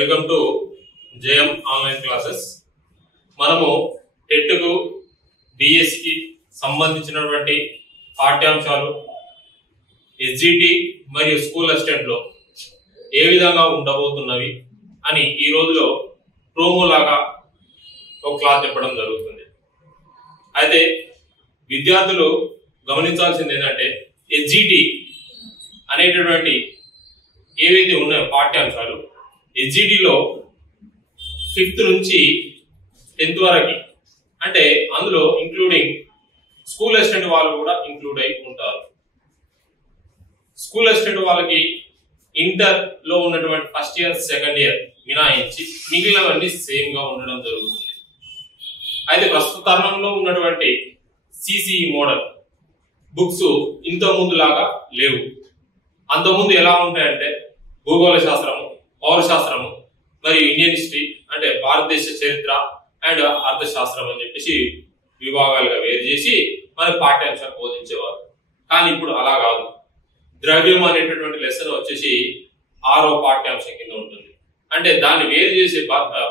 Welcome to JM online classes. మనము TET కు DS కి సంబంధించినటువంటి పాఠ్యాంశాలు ఎస్జిటి మరియు స్కూల్ అసిస్టెంట్ లో ఏ విధంగా ఉండబోతున్నవి అని ఈ రోజులో ప్రోమో లాగా ఒక క్లాస్ చెప్పడం జరుగుతుంది. అయితే విద్యార్థులు గమనించాల్సింది ఏంటంటే ఎస్జిటి అనేటటువంటి ఏవైతే ఉన్నాయో పాఠ్యాంశాలు ఎస్జిటిలో 5th నుంచి 10th వరకు, అంటే అందులో ఇంక్లూడింగ్ స్కూల్ అసిస్టెంట్ వాళ్ళు కూడా ఇంక్లూడ్ అయి ఉంటారు. స్కూల్ అసిస్టెంట్ వాళ్ళకి ఇంటర్ లో ఉన్నటువంటి ఫస్ట్ ఇయర్ సెకండ్ ఇయర్ మినహాయించి మిగిలినవన్నీ సేమ్ గా ఉండడం జరుగుతుంది. అయితే ప్రస్తుత తరుణంలో ఉన్నటువంటి సిసిఈ మోడల్ బుక్స్ ఇంత ముందు లాగా లేవు. అంతకుముందు ఎలా ఉంటాయంటే భూగోళ శాస్త్రము, పౌరశాస్త్రము మరియు ఇండియన్ హిస్టరీ అంటే భారతదేశ చరిత్ర అండ్ అర్థశాస్త్రం అని చెప్పేసి విభాగాలుగా వేరు చేసి మనకు పాఠ్యాంశాలు బోధించేవారు. కానీ ఇప్పుడు అలా కాదు. ద్రవ్యం అనేటటువంటి లెసన్ వచ్చేసి 6వ పాఠ్యాంశం కింద ఉంటుంది. అంటే దాన్ని వేరు చేసే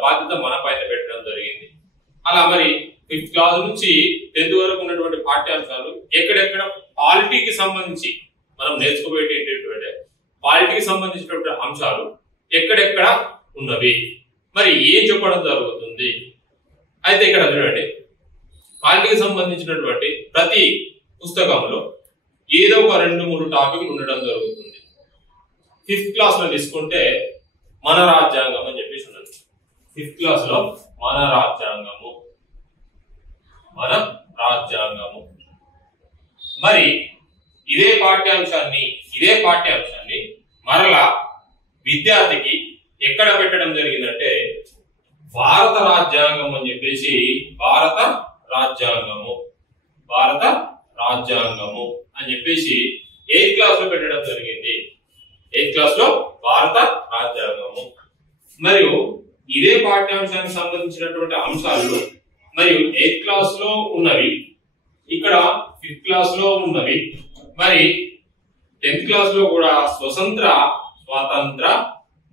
బాధ్యత మన పైన పెట్టడం జరిగింది. అలా మరి 5th క్లాస్ నుంచి 10th వరకు ఉన్నటువంటి పాఠ్యాంశాలు ఎక్కడెక్కడ పాలిటీకి సంబంధించి మనం నేర్చుకోబోయేటటువంటి పాలిటీకి సంబంధించినటువంటి అంశాలు ఎక్కడెక్కడ ఉన్నవి, మరి ఏం చెప్పడం జరుగుతుంది. అయితే ఇక్కడ చూడండి, పాలిటీకి సంబంధించినటువంటి ప్రతి పుస్తకంలో ఏదో ఒక 2-3 టాపిక్లు ఉండడం జరుగుతుంది. 5th క్లాస్ లో తీసుకుంటే మన రాజ్యాంగం అని చెప్పేసి ఉన్నది. 5th క్లాస్ లో మన రాజ్యాంగము మరి ఇదే పాఠ్యాంశాన్ని మరలా విద్యార్థికి ఎక్కడ పెట్టడం జరిగిందంటే భారత రాజ్యాంగం అని చెప్పేసి భారత రాజ్యాంగము అని చెప్పేసి 8th క్లాస్ లో పెట్టడం జరిగింది. 8th క్లాస్ లో భారత రాజ్యాంగము మరియు ఇదే పాఠ్యాంశానికి సంబంధించినటువంటి అంశాలు మరియు 8th క్లాస్ లో ఉన్నవి, ఇక్కడ 5th క్లాస్ లో ఉన్నవి, మరి 10th క్లాస్ లో కూడా స్వతంత్ర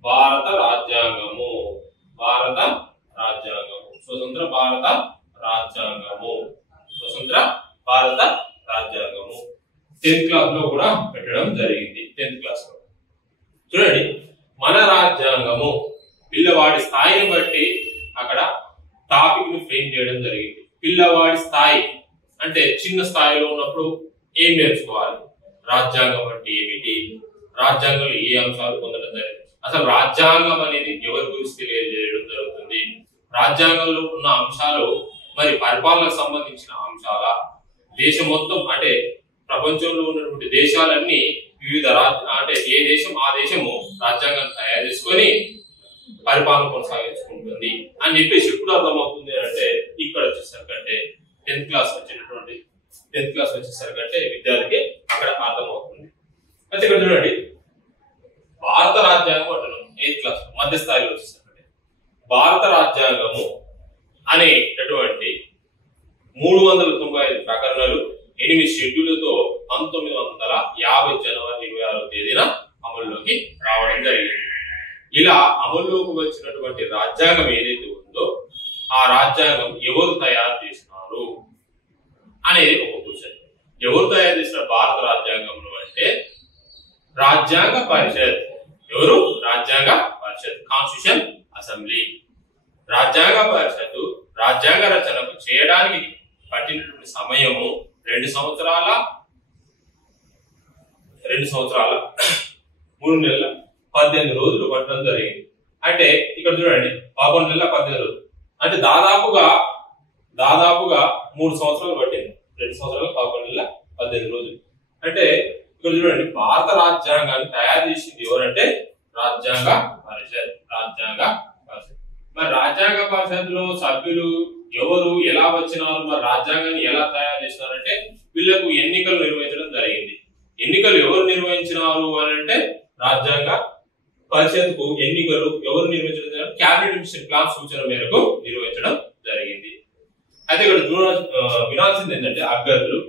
భారత రాజ్యాంగము స్వతంత్ర భారత రాజ్యాంగము 10th క్లాస్ లో కూడా పెట్టడం జరిగింది. 10th క్లాస్ లో చూడండి, మన రాజ్యాంగము పిల్లవాడి స్థాయిని బట్టి అక్కడ టాపిక్ ను ఫ్రేమ్ చేయడం జరిగింది. పిల్లవాడి స్థాయి అంటే చిన్న స్థాయిలో ఉన్నప్పుడు ఏం నేర్చుకోవాలి, రాజ్యాంగం అంటే ఏమిటి, రాజ్యాంగంలో ఏ అంశాలు పొందడం జరిగింది, అసలు రాజ్యాంగం అనేది ఎవరి గురించి తెలియజేయడం జరుగుతుంది, రాజ్యాంగంలో ఉన్న అంశాలు మరి పరిపాలనకు సంబంధించిన అంశాల, దేశం మొత్తం అంటే ప్రపంచంలో ఉన్నటువంటి దేశాలన్నీ వివిధ అంటే ఏ దేశం ఆ దేశము రాజ్యాంగాన్ని తయారు చేసుకొని పరిపాలన కొనసాగించుకుంటుంది అని చెప్పేసి ఎప్పుడు అర్థమవుతుంది అంటే ఇక్కడ వచ్చేసరికంటే 10th క్లాస్ వచ్చేసరికంటే విద్యార్థికి అక్కడ అర్థమవుతుంది. అయితే ఇక్కడ చూడండి, భారత రాజ్యాంగం అంటున్నాం 8th క్లాస్ మధ్య స్థాయిలో వచ్చేసరికంటే భారత రాజ్యాంగము అనేటటువంటి 395 ప్రకరణలు 8 షెడ్యూళ్లతో 1950 జనవరి 26వ తేదీన అమల్లోకి రావడం జరిగింది. ఇలా అమల్లోకి వచ్చినటువంటి రాజ్యాంగం ఏదైతే ఉందో ఆ రాజ్యాంగం ఎవరు తయారు చేసినారు అనేది ఒక క్వశ్చన్. ఎవరు తయారు చేసిన భారత రాజ్యాంగంలో అంటే రాజ్యాంగ పరిషత్. ఎవరు? రాజ్యాంగ పరిషత్, కాన్స్టిట్యూషన్ అసెంబ్లీ. రాజ్యాంగ పరిషత్ రాజ్యాంగ రచనకు చేయడానికి పట్టినటువంటి సమయము 2 సంవత్సరాల 3 నెలల 18 రోజులు పట్టడం జరిగింది. అంటే ఇక్కడ చూడండి, 11 నెలల 18 రోజులు అంటే దాదాపుగా 3 సంవత్సరాలు పట్టింది. 2 సంవత్సరాలు 11 నెలల 18 రోజులు. అంటే ఇక్కడ చూడండి, భారత రాజ్యాంగాన్ని తయారు చేసింది ఎవరంటే రాజ్యాంగ పరిషత్. మరి రాజ్యాంగ పరిషత్ లో సభ్యులు ఎవరు, ఎలా వచ్చినారు, మరి రాజ్యాంగాన్ని ఎలా తయారు చేసినారంటే వీళ్లకు ఎన్నికలు నిర్వహించడం జరిగింది. ఎన్నికలు ఎవరు నిర్వహించినారు అని అంటే రాజ్యాంగ పరిషత్ కు ఎన్నికలు ఎవరు నిర్వహించడం, క్యాబినెట్ మిషన్ ప్లాన్ సూచన మేరకు నిర్వహించడం జరిగింది. అయితే ఇక్కడ వినాల్సింది ఏంటంటే అభ్యర్థులు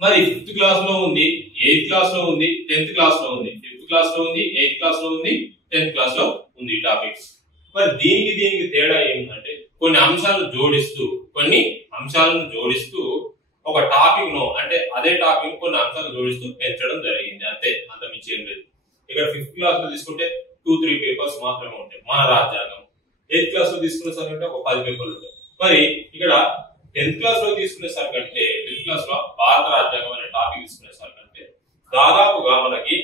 మరి 5th క్లాస్ లో ఉంది, 8th క్లాస్ లో ఉంది, 10th క్లాస్ లో ఉంది, 5th క్లాస్ లో ఉంది, 8th క్లాస్ లో ఉంది, 10th క్లాస్ లో ఉంది ఈ టాపిక్. మరి దీనికి తేడా ఏంటంటే కొన్ని అంశాలను జోడిస్తూ ఒక టాపిక్ ను అంటే అదే టాపిక్ కొన్ని అంశాలను జోడిస్తూ పెంచడం జరిగింది, అంతే, అంత మించి ఏం లేదు. ఇక్కడ 5th క్లాస్ లో తీసుకుంటే 2-3 పేపర్స్ మాత్రమే ఉంటాయి మన రాజ్యాంగం. 8th క్లాస్ లో తీసుకునే సరికంటే ఒక 10 పేపర్లు ఉంటాయి. మరి ఇక్కడ 10th క్లాస్ లో తీసుకునే సరికంటే 10th క్లాస్ లో భారత రాజ్యాంగం అనే టాపిక్ తీసుకునే సరికంటే దాదాపుగా మనకి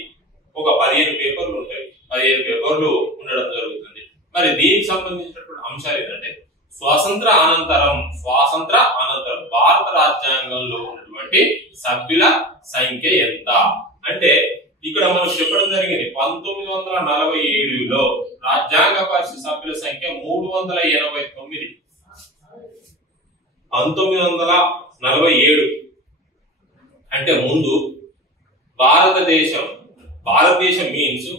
ఒక 15 పేపర్లు ఉంటాయి, 15 పేపర్లు ఉండడం జరుగుతుంది. మరి దీనికి సంబంధించినటువంటి అంశాలు ఏంటంటే స్వాతంత్ర అనంతరం భారత రాజ్యాంగంలో ఉన్నటువంటి సభ్యుల సంఖ్య ఎంత అంటే ఇక్కడ మనం చెప్పడం జరిగింది 1947లో రాజ్యాంగ పరిషత్ సభ్యుల సంఖ్య 389. 1947 అంటే ముందు భారతదేశం మీన్స్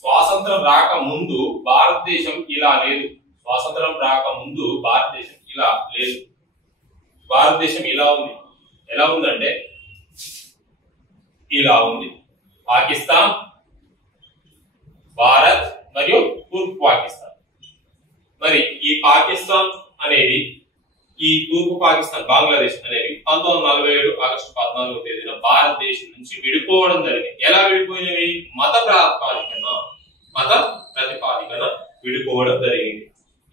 స్వాతంత్రం రాక ముందు భారతదేశం ఇలా లేదు. భారతదేశం ఇలా ఉంది. ఎలా ఉందంటే ఇలా ఉంది. పాకిస్తాన్, భారత్ మరియు తూర్పు పాకిస్తాన్. మరి ఈ పాకిస్తాన్ అనేది ఈ తూర్పు పాకిస్తాన్ బంగ్లాదేశ్ అనేది 1947 ఆగస్టు 14వ తేదీన భారతదేశం నుంచి విడిపోవడం జరిగింది. ఎలా విడిపోయినవి? మత ప్రతిపాదికన విడిపోవడం జరిగింది.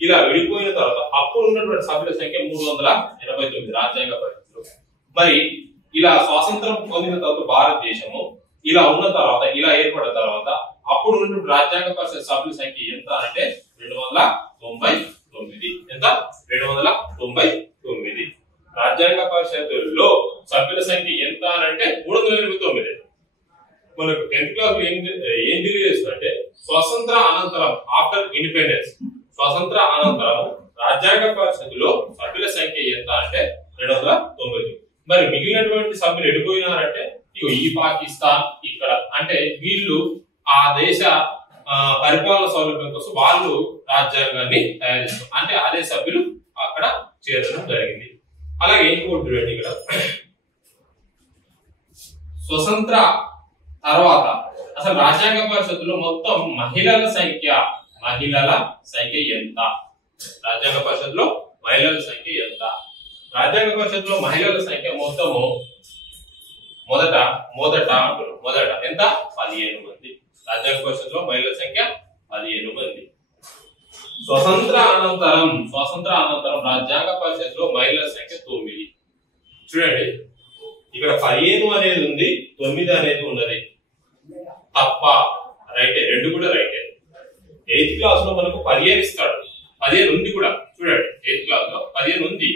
ఇలా విడిపోయిన తర్వాత అప్పుడు ఉన్నటువంటి సభ్యుల సంఖ్య 389 రాజ్యాంగ పరిషత్తులో. మరి ఇలా స్వాతంత్రం పొందిన తర్వాత భారతదేశము ఇలా ఉన్న తర్వాత ఇలా ఏర్పడిన తర్వాత అప్పుడు ఉన్నటువంటి రాజ్యాంగ పరిషత్ సభ్యుల సంఖ్య ఎంత అంటే 299. ఎంత? 299. రాజ్యాంగ పరిషత్తులో సభ్యుల సంఖ్య ఎంత అంటే 389. మనకు 10th క్లాస్ లో ఏం తెలియజేస్తుందంటే స్వతంత్ర అనంతరం ఆఫ్టర్ ఇండిపెండెన్స్ రాజ్యాంగ పరిషత్తులో సభ్యుల సంఖ్య ఎంత అంటే 290. మరి మిగిలినటువంటి సభ్యులు ఎడిపోయినారంటే ఈ పాకిస్తాన్ ఇక్కడ అంటే వీళ్ళు ఆ దేశ పరిపాలన సౌలభ్యం కోసం వాళ్ళు రాజ్యాంగాన్ని తయారు చేస్తారు, అంటే అదే సభ్యులు అక్కడ చేరడం జరిగింది. అలాగే ఇంకోటి చూడండి, ఇక్కడ స్వతంత్ర తర్వాత అసలు రాజ్యాంగ పరిషత్తులో మొత్తం మహిళల సంఖ్య ఎంత? రాజ్యాంగ పరిషత్తులో మహిళల సంఖ్య ఎంత? రాజ్యాంగ పరిషత్తులో మహిళల సంఖ్య మొత్తము మొదట ఎంత? 15 మంది. రాజ్యాంగ పరిషత్తులో మహిళల సంఖ్య 15 మంది. స్వతంత్ర అనంతరం రాజ్యాంగ పరిషత్తులో మహిళల సంఖ్య 9. చూడండి, ఇక్కడ 15 అనేది ఉంది, 9 అనేది ఉన్నది. తప్ప? రైటే, రెండు కూడా రైటే. 8th క్లాస్ లో మనకు 15 ఇస్తాడు, 15 ఉంది కూడా. చూడండి, 8th క్లాస్ లో 15 ఉంది.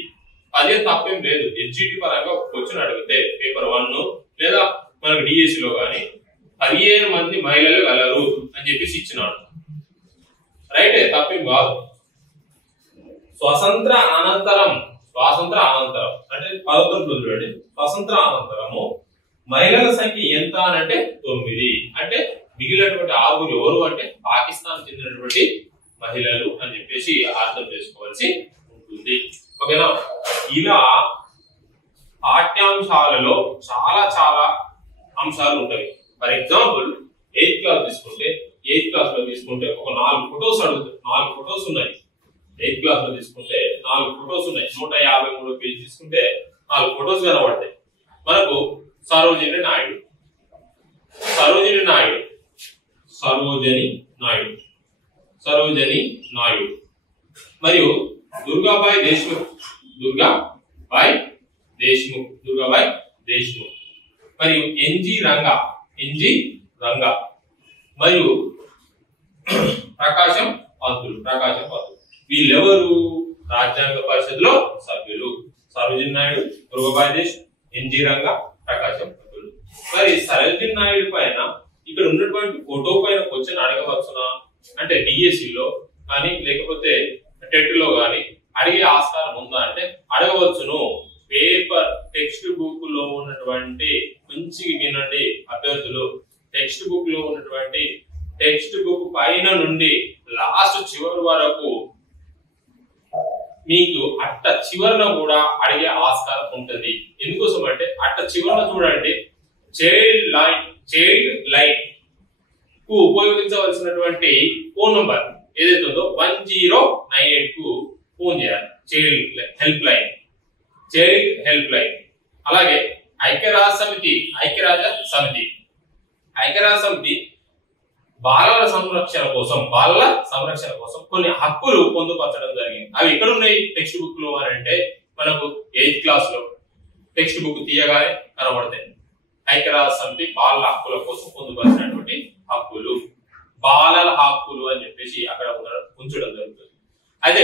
15 తప్పేం లేదు. ఎస్జిటి పరంగా క్వశ్చన్ అడిగితే పేపర్ 1 లేదా మనకు డిఎస్సి లో గానీ 15 మంది మహిళలు గలరు అని చెప్పేసి ఇచ్చినాడు. రైటే, తప్పేం కాదు. స్వాతంత్ర అనంతరం అంటే 11 చూడండి, స్వాతంత్ర అనంతరము మహిళల సంఖ్య ఎంత అని అంటే 9. అంటే మిగిలినటువంటి 6 ఎవరు అంటే పాకిస్తాన్ చెందినటువంటి మహిళలు అని చెప్పేసి అర్థం చేసుకోవాల్సి ఉంటుంది. ఓకేనా? ఇలా పాఠ్యాంశాలలో చాలా అంశాలు ఉంటాయి. ఫర్ ఎగ్జాంపుల్ 8th క్లాస్ లో తీసుకుంటే ఒక 4 ఫొటోస్ అడుగుతాయి. 4 ఫొటోస్ ఉన్నాయి. 8th క్లాస్ లో తీసుకుంటే 4 ఫొటోస్ ఉన్నాయి. 153 పేజీ తీసుకుంటే 4 ఫొటోస్ కనబడతాయి. మనకు సరోజిని నాయుడు మరియు దుర్గాబాయి దేశ్ముఖ్ మరియు ఎన్జి రంగా మరియు ప్రకాశం పంతులు. వీళ్ళెవరు? రాజ్యాంగ పరిషత్లో సభ్యులు. సరోజిని నాయుడు, దుర్గాబాయి దేశ్ముఖ్, ఎన్జి రంగా, ప్రకాశం పంతులు. మరి సరోజిని నాయుడు పైన ఇక్కడ ఉన్నటువంటి ఫోటో పైన క్వశ్చన్ అడగవచ్చునా అంటే డిఎస్సిలో కానీ లేకపోతే టెట్ లో కానీ అడిగే ఆస్కారం ఉందా అంటే అడగవచ్చును. పేపర్ టెక్స్ట్ బుక్ లో ఉన్నటువంటి మంచి వినండి అభ్యర్థులు, టెక్స్ట్ బుక్ లో ఉన్నటువంటి టెక్స్ట్ బుక్ పైన నుండి లాస్ట్ చివరి వరకు మీకు అట్ట చివరన కూడా అడిగే ఆస్కారం ఉంటుంది. ఎందుకోసం అంటే అట్ట చివరన చూడండి, చైల్డ్ లైన్ కు ఉపయోగించవలసినటువంటి ఫోన్ నంబర్ ఏదైతే ఉందో 1098 కు ఫోన్ చేయాలి. Child help line. అలాగే ఐక్యరాజ్య సమితి బాలల సంరక్షణ కోసం కొన్ని హక్కులు పొందుపరచడం జరిగింది. అవి ఎక్కడ ఉన్నాయి టెక్స్ట్ బుక్ లో అని అంటే మనకు 8th క్లాస్ లో టెక్స్ట్ బుక్ తీయగానే కనబడతాయి. ఐక్యరాజ్య సమితి బాలల హక్కుల కోసం పొందుపరిచినటువంటి హక్కులు, బాలల హక్కులు అని చెప్పేసి అక్కడ ఉంచడం జరుగుతుంది. అయితే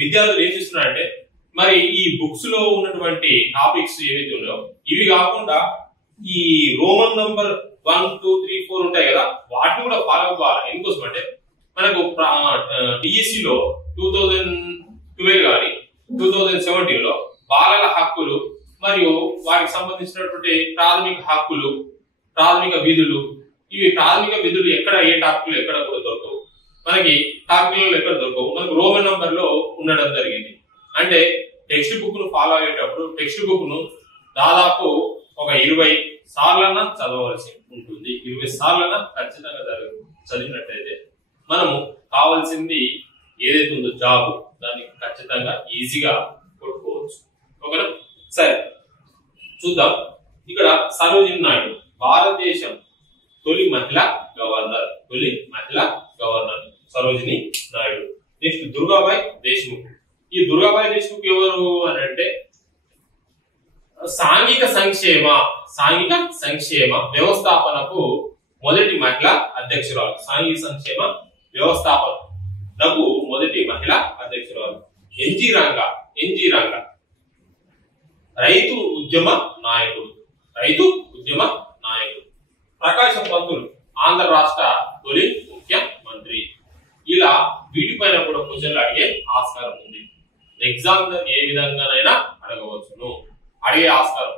విద్యార్థులు ఏం చేస్తున్నారంటే మరి ఈ బుక్స్ లో ఉన్నటువంటి టాపిక్స్ ఏవైతే ఉన్నాయో ఇవి కాకుండా ఈ రోమన్ నంబర్ 1, 2, 3, 4 ఉంటాయి కదా, వాటిని కూడా ఫాలో అవ్వాలి. ఎందుకోసం అంటే మనకు డిఎస్సి లో 2012 కానీ 2017 లో బాలల హక్కులు మరియు వాటికి సంబంధించినటువంటి ప్రాథమిక విధులు ఎక్కడ ఏ టాపిక్లు ఎక్కడ కూడా దొరకవు, మనకి టాపిక్లలో ఎక్కడ దొరకవు, మనకు రోమన్ నంబర్ లో ఉండడం జరిగింది. అంటే టెక్స్ట్ బుక్ ను ఫాలో అయ్యేటప్పుడు టెక్స్ట్ బుక్ ను దాదాపు ఒక 20 సార్లన్నా చదవవలసి ఉంటుంది. 20 సార్లన్నా ఖచ్చితంగా చదివినట్టయితే మనము కావాల్సింది ఏదైతే ఉందో జాబ్ దాన్ని ఖచ్చితంగా ఈజీగా కొట్టుకోవచ్చు. ఓకేనా? సరే చూద్దాం. ఇక్కడ సరోజిని నాయుడు భారతదేశం తొలి మహిళా గవర్నర్ సరోజిని నాయుడు. నెక్స్ట్ దుర్గాబాయి దేశ్ముఖ్. ఈ దుర్గాబాయి దేశ్ముఖ్ ఎవరు అని అంటే సాంఘిక సంక్షేమ వ్యవస్థాపనకు మొదటి మహిళా అధ్యక్షురాలు. సాంఘిక సంక్షేమ వ్యవస్థాపనకు మొదటి మహిళా అధ్యక్షురాలు. ఎన్జి రంగా రైతు ఉద్యమ నాయకుడు. ప్రకాశం పంతులు ఆంధ్ర రాష్ట్ర తొలి ముఖ్యమంత్రి. ఇలా వీటిపైన కూడా క్వశ్చన్లు అడిగే ఆస్కారం ఉంది. ఎగ్జామినర్ ఏ విధంగానైనా అడిగే ఆస్కారం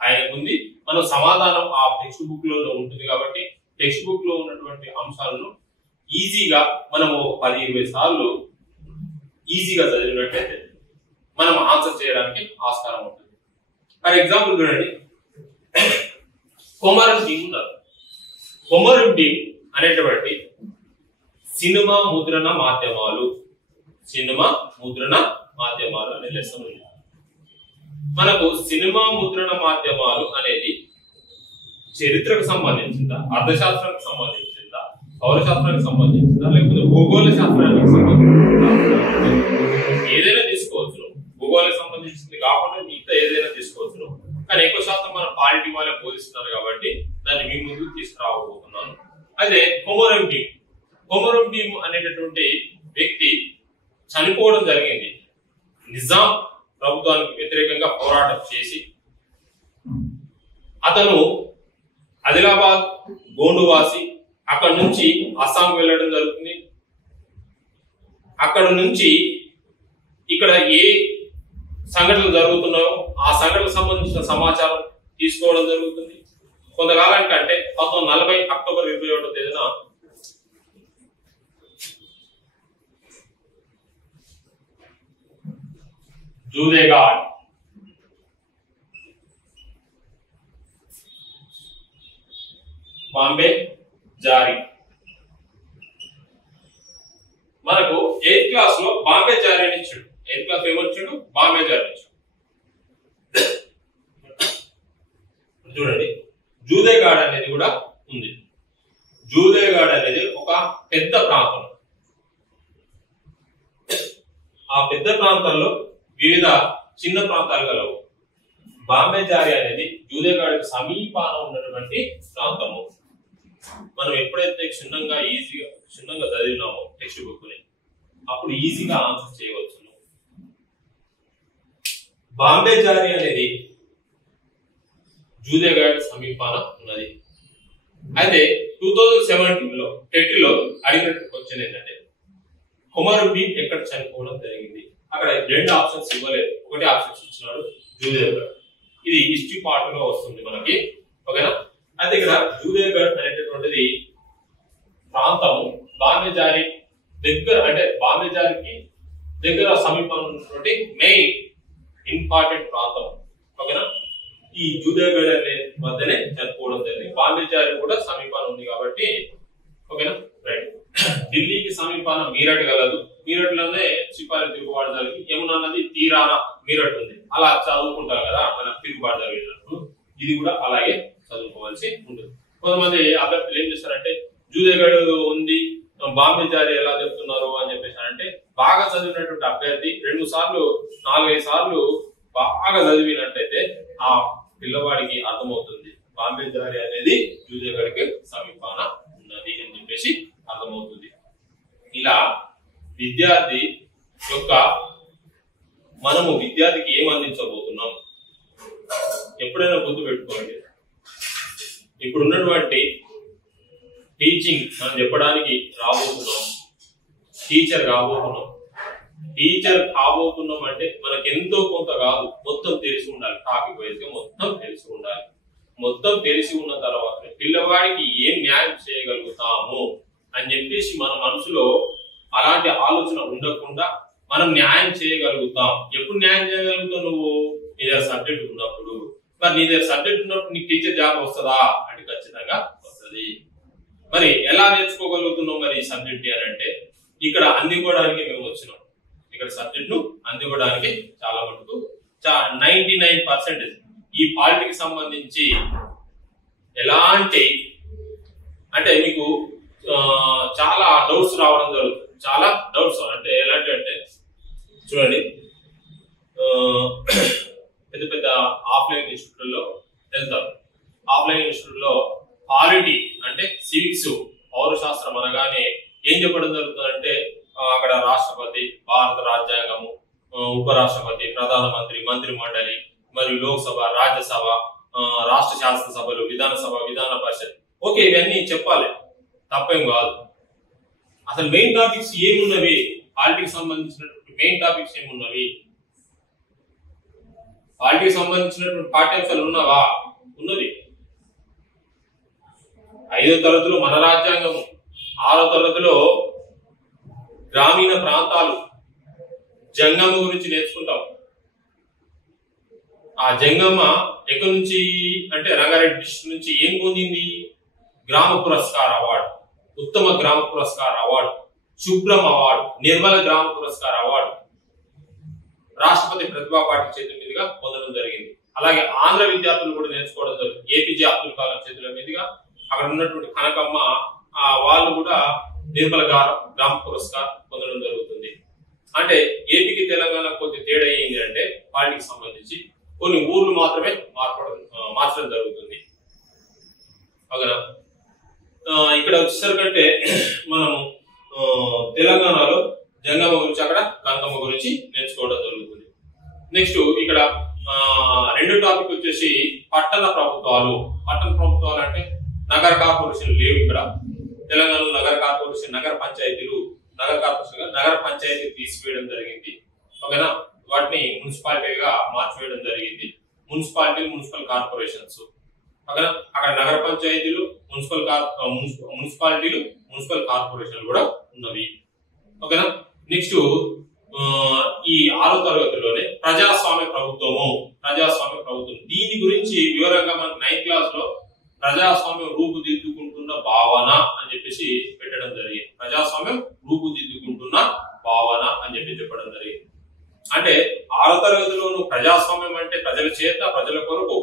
ఆయనకు ఉంది. మనం సమాధానం ఆ టెక్స్ట్ బుక్ లో ఉంటుంది కాబట్టి టెక్స్ట్ బుక్ లో ఉన్నటువంటి అంశాలను ఈజీగా మనము 10-20 సార్లు ఈజీగా చదివినట్లయితే మనం ఆన్సర్ చేయడానికి ఆస్కారం ఉంటుంది. ఫర్ ఎగ్జాంపుల్ చూడండి, కొమరుద్దీన్ అనేటువంటి సినిమా ముద్రణ మాధ్యమాలు అనే లెసన్ ఉంది. మనకు సినిమా ముద్రణ మాధ్యమాలు అనేది చరిత్రకు సంబంధించిందా, అర్థశాస్త్రానికి సంబంధించిందా, పౌరశాస్త్రానికి సంబంధించిందా, లేకపోతే భూగోళ శాస్త్రానికి సంబంధించిందా, ఏదైనా తీసుకోవచ్చు. భూగోళానికి సంబంధించింది కాకుండా మిగతా ఏదైనా తీసుకోవచ్చు. కానీ ఎక్కువ శాతం మన పాలిటీ వాళ్ళే బోధిస్తున్నారు కాబట్టి దాన్ని మీ ముందుకు తీసుకురాబోతున్నాను. అదే కొమరుద్దీన్ అనేటటువంటి వ్యక్తి చనిపోవడం జరిగింది. నిజాం ప్రభుత్వానికి వ్యతిరేకంగా పోరాటం చేసి అతను ఆదిలాబాద్ గోండువాసి. అక్కడ నుంచి అస్సాం వెళ్ళడం జరుగుతుంది. అక్కడ నుంచి ఇక్కడ ఏ సంఘటనలు జరుగుతున్నాయో ఆ సంఘటనకు సంబంధించిన సమాచారం తీసుకోవడం జరుగుతుంది. కొంతకాలానికి అంటే 1940 అక్టోబర్ 21వ తేదీన జూదేగాడ్ బాంబే జారీ. మనకు 8th క్లాస్ లో బాంబే జారీ అని ఇచ్చాడు. 8th class ఏమొచ్చాడు? బాంబే జారీ ఇచ్చాడు. చూడండి, జూదేగాడ్ అనేది కూడా ఉంది. జూదేగాడ్ అనేది ఒక పెద్ద ప్రాంతం. ఆ పెద్ద ప్రాంతాల్లో వివిధ చిన్న ప్రాంతాలు గలవు. బాంబే జారీ అనేది జూదేగాడ్కి సమీపాన ఉన్నటువంటి ప్రాంతము. మనం ఎప్పుడైతే క్షుణ్ణంగా చదివినామో టెక్స్ట్ బుక్ ని అప్పుడు ఈజీగా ఆన్సర్ చేయవచ్చు. బాంబే జారీ అనేది జూదేగాడ్ సమీపాన ఉన్నది. అయితే 2017 లో టెట్ లో అడిగిన క్వశ్చన్ ఏంటంటే కొమరుద్దీన్ ఎక్కడ చనిపోవడం జరిగింది. అక్కడ 2 ఆప్షన్స్ ఇవ్వలేదు, ఒకటి ఆప్షన్స్ ఇచ్చినాడు జూదేగాడ్. ఇది హిస్టరీ పార్ట్ లో వస్తుంది మనకి. ఓకేనా? అయితే ఇక్కడ జూదేగాడ్ అనేటటువంటిది ప్రాంతము బాంబే జారీ దగ్గర, అంటే బాంబే జారీకి దగ్గర సమీపంలో ఉన్నటువంటి మెయిన్ ఇంపార్టెంట్ ప్రాంతం. ఓకేనా? ఈ జూదేగాడ్ అనే మధ్యనే చనిపోవడం జరిగింది. బాంబే జారీ కూడా సమీపాన్ని ఉంది కాబట్టి. ఓకేనా? రైట్. ఢిల్లీకి సమీపాన మీరట్ గలదు. మీరట్లోనే సిపాయి తిరుగుబాటు జరిగి యమునా నది తీరాన మీరట్ ఉంది. అలా చదువుకుంటాం కదా మన తిరుగుబాటు జరిగినప్పుడు, ఇది కూడా అలాగే చదువుకోవాల్సి ఉంటుంది. కొంతమంది అభ్యర్థులు ఏం చేస్తారంటే జూదేగఢ్ ఉంది, బాంబే జారీ ఎలా చెప్తున్నారు అని చెప్పేసి అంటే, బాగా చదివినటువంటి అభ్యర్థి 2 సార్లు 4-5 సార్లు బాగా చదివినట్టయితే ఆ పిల్లవాడికి అర్థమవుతుంది బాంబే జారీ అనేది జూదేగఢ్కి సమీపాన ఉన్నది అని చెప్పేసి అర్థమవుతుంది. ఇలా విద్యార్థి యొక్క మనము విద్యార్థికి ఏం అందించబోతున్నాం ఎప్పుడైనా గుర్తు పెట్టుకోండి. ఇప్పుడున్నటువంటి టీచింగ్ మనం చెప్పడానికి రాబోతున్నాం, టీచర్ కాబోతున్నాం. టీచర్ కాబోతున్నాం అంటే మనకి ఎంతో కొంత కాదు, మొత్తం తెలిసి ఉండాలి. టాపిక్ వైజ్ గా మొత్తం తెలిసి ఉండాలి. మొత్తం తెలిసి ఉన్న తర్వాత పిల్లవాడికి ఏం న్యాయం చేయగలుగుతాము అని చెప్పేసి మన మనసులో అలాంటి ఆలోచన ఉండకుండా మనం న్యాయం చేయగలుగుతాం. ఎప్పుడు న్యాయం చేయగలుగుతావు నువ్వు? నీ దగ్గర సబ్జెక్ట్ ఉన్నప్పుడు. మరి నీ దగ్గర సబ్జెక్ట్ ఉన్నప్పుడు నీకు టీచర్ జాబ్ వస్తుందా అంటే ఖచ్చితంగా వస్తుంది. మరి ఎలా నేర్చుకోగలుగుతున్నాం మరి ఈ సబ్జెక్ట్ అని అంటే, ఇక్కడ అందించడానికి మేము వచ్చినాం. ఇక్కడ సబ్జెక్ట్ ను అందించడానికి చాలా మటుకు 99% ఈ పాలిటిక్స్ సంబంధించి ఎలాంటి అంటే మీకు చాలా డౌట్స్ రావడం జరుగుతుంది. చాలా డౌట్స్ అంటే ఎలాంటి అంటే చూడండి, పెద్ద పెద్ద ఆఫ్లైన్ ఇన్స్టిట్యూట్లో వెళ్తారు. ఆఫ్లైన్ ఇన్స్టిట్యూట్లో పాలిటీ అంటే సివిక్స్, పౌరశాస్త్రం అనగానే ఏం చెప్పడం జరుగుతుందంటే అక్కడ రాష్ట్రపతి, భారత రాజ్యాంగము, ఉపరాష్ట్రపతి, ప్రధానమంత్రి, మంత్రి మండలి మరియు లోక్సభ, రాజ్యసభ, రాష్ట్ర శాసనసభలు, విధానసభ, విధాన పరిషత్. ఓకే, ఇవన్నీ చెప్పాలి, తప్పేం కాదు. అసలు మెయిన్ టాపిక్స్ ఏమున్నవి? పాలిటిక్స్ సంబంధించినటువంటి మెయిన్ టాపిక్స్ ఏమున్నవి? పాలిటిక్స్ సంబంధించినటువంటి పాఠ్యాంశాలు ఉన్నవా? ఉన్నది. 5వ తరగతిలో మన రాజ్యాంగము, 6వ తరగతిలో గ్రామీణ ప్రాంతాలు, జంగమ్మ గురించి నేర్చుకుంటాం. ఆ జంగమ్మ ఎక్కడి నుంచి అంటే రంగారెడ్డి డిస్ట్రిక్ట్ నుంచి ఏం పొందింది? గ్రామ పురస్కార్ అవార్డు, ఉత్తమ గ్రామ పురస్కార్ అవార్డు, శుభ్రం అవార్డు, నిర్మల గ్రామ పురస్కార్ అవార్డు రాష్ట్రపతి ప్రతిభా పాటిల్ చేతుల మీదుగా పొందడం జరిగింది. అలాగే ఆంధ్ర విద్యార్థులు కూడా నేర్చుకోవడం జరిగింది. ఏపీజే అబ్దుల్ కలాం చేతుల మీదుగా అక్కడ ఉన్నటువంటి కనకమ్మ వాళ్ళు కూడా నిర్మల గ్రామ పురస్కార్ పొందడం జరుగుతుంది. అంటే ఏపీకి తెలంగాణ కొద్ది తేడా ఏంటి అంటే పాలిటిక్స్ సంబంధించి కొన్ని ఊర్లు మాత్రమే మార్చడం జరుగుతుంది. అవునా? ఇక్కడ వచ్చేసరికంటే మనము తెలంగాణలో జంగమ్మ గురించి, అక్కడ కనకమ్మ గురించి నేర్చుకోవడం జరుగుతుంది. నెక్స్ట్ ఇక్కడ 2వ టాపిక్ వచ్చేసి పట్టణ ప్రభుత్వాలు. పట్టణ ప్రభుత్వాలు అంటే నగర కార్పొరేషన్ లేవు ఇక్కడ తెలంగాణలో. నగర కార్పొరేషన్, నగర పంచాయతీలు, నగర పంచాయతీ తీసివేయడం జరిగింది. ఓకేనా? వాటిని మున్సిపాలిటీగా మార్చివేయడం జరిగింది. మున్సిపాలిటీలు, మున్సిపల్ కార్పొరేషన్స్. ఓకేనా? అక్కడ నగర పంచాయతీలు, మున్సిపాలిటీలు, మున్సిపల్ కార్పొరేషన్లు కూడా ఉన్నవి. ఓకేనా? నెక్స్ట్ ఈ 6వ తరగతిలోనే ప్రజాస్వామ్య ప్రభుత్వము. ప్రజాస్వామ్య ప్రభుత్వం దీని గురించి వివరంగా మనకు 9th క్లాస్ లో ప్రజాస్వామ్యం రూపుదిద్దుకుంటున్న భావన అని చెప్పేసి పెట్టడం జరిగింది. ప్రజాస్వామ్యం రూపుదిద్దుకుంటున్న భావన అని చెప్పి చెప్పడం జరిగింది. అంటే 6వ తరగతిలోను ప్రజాస్వామ్యం అంటే ప్రజల చేత, ప్రజల కొరకు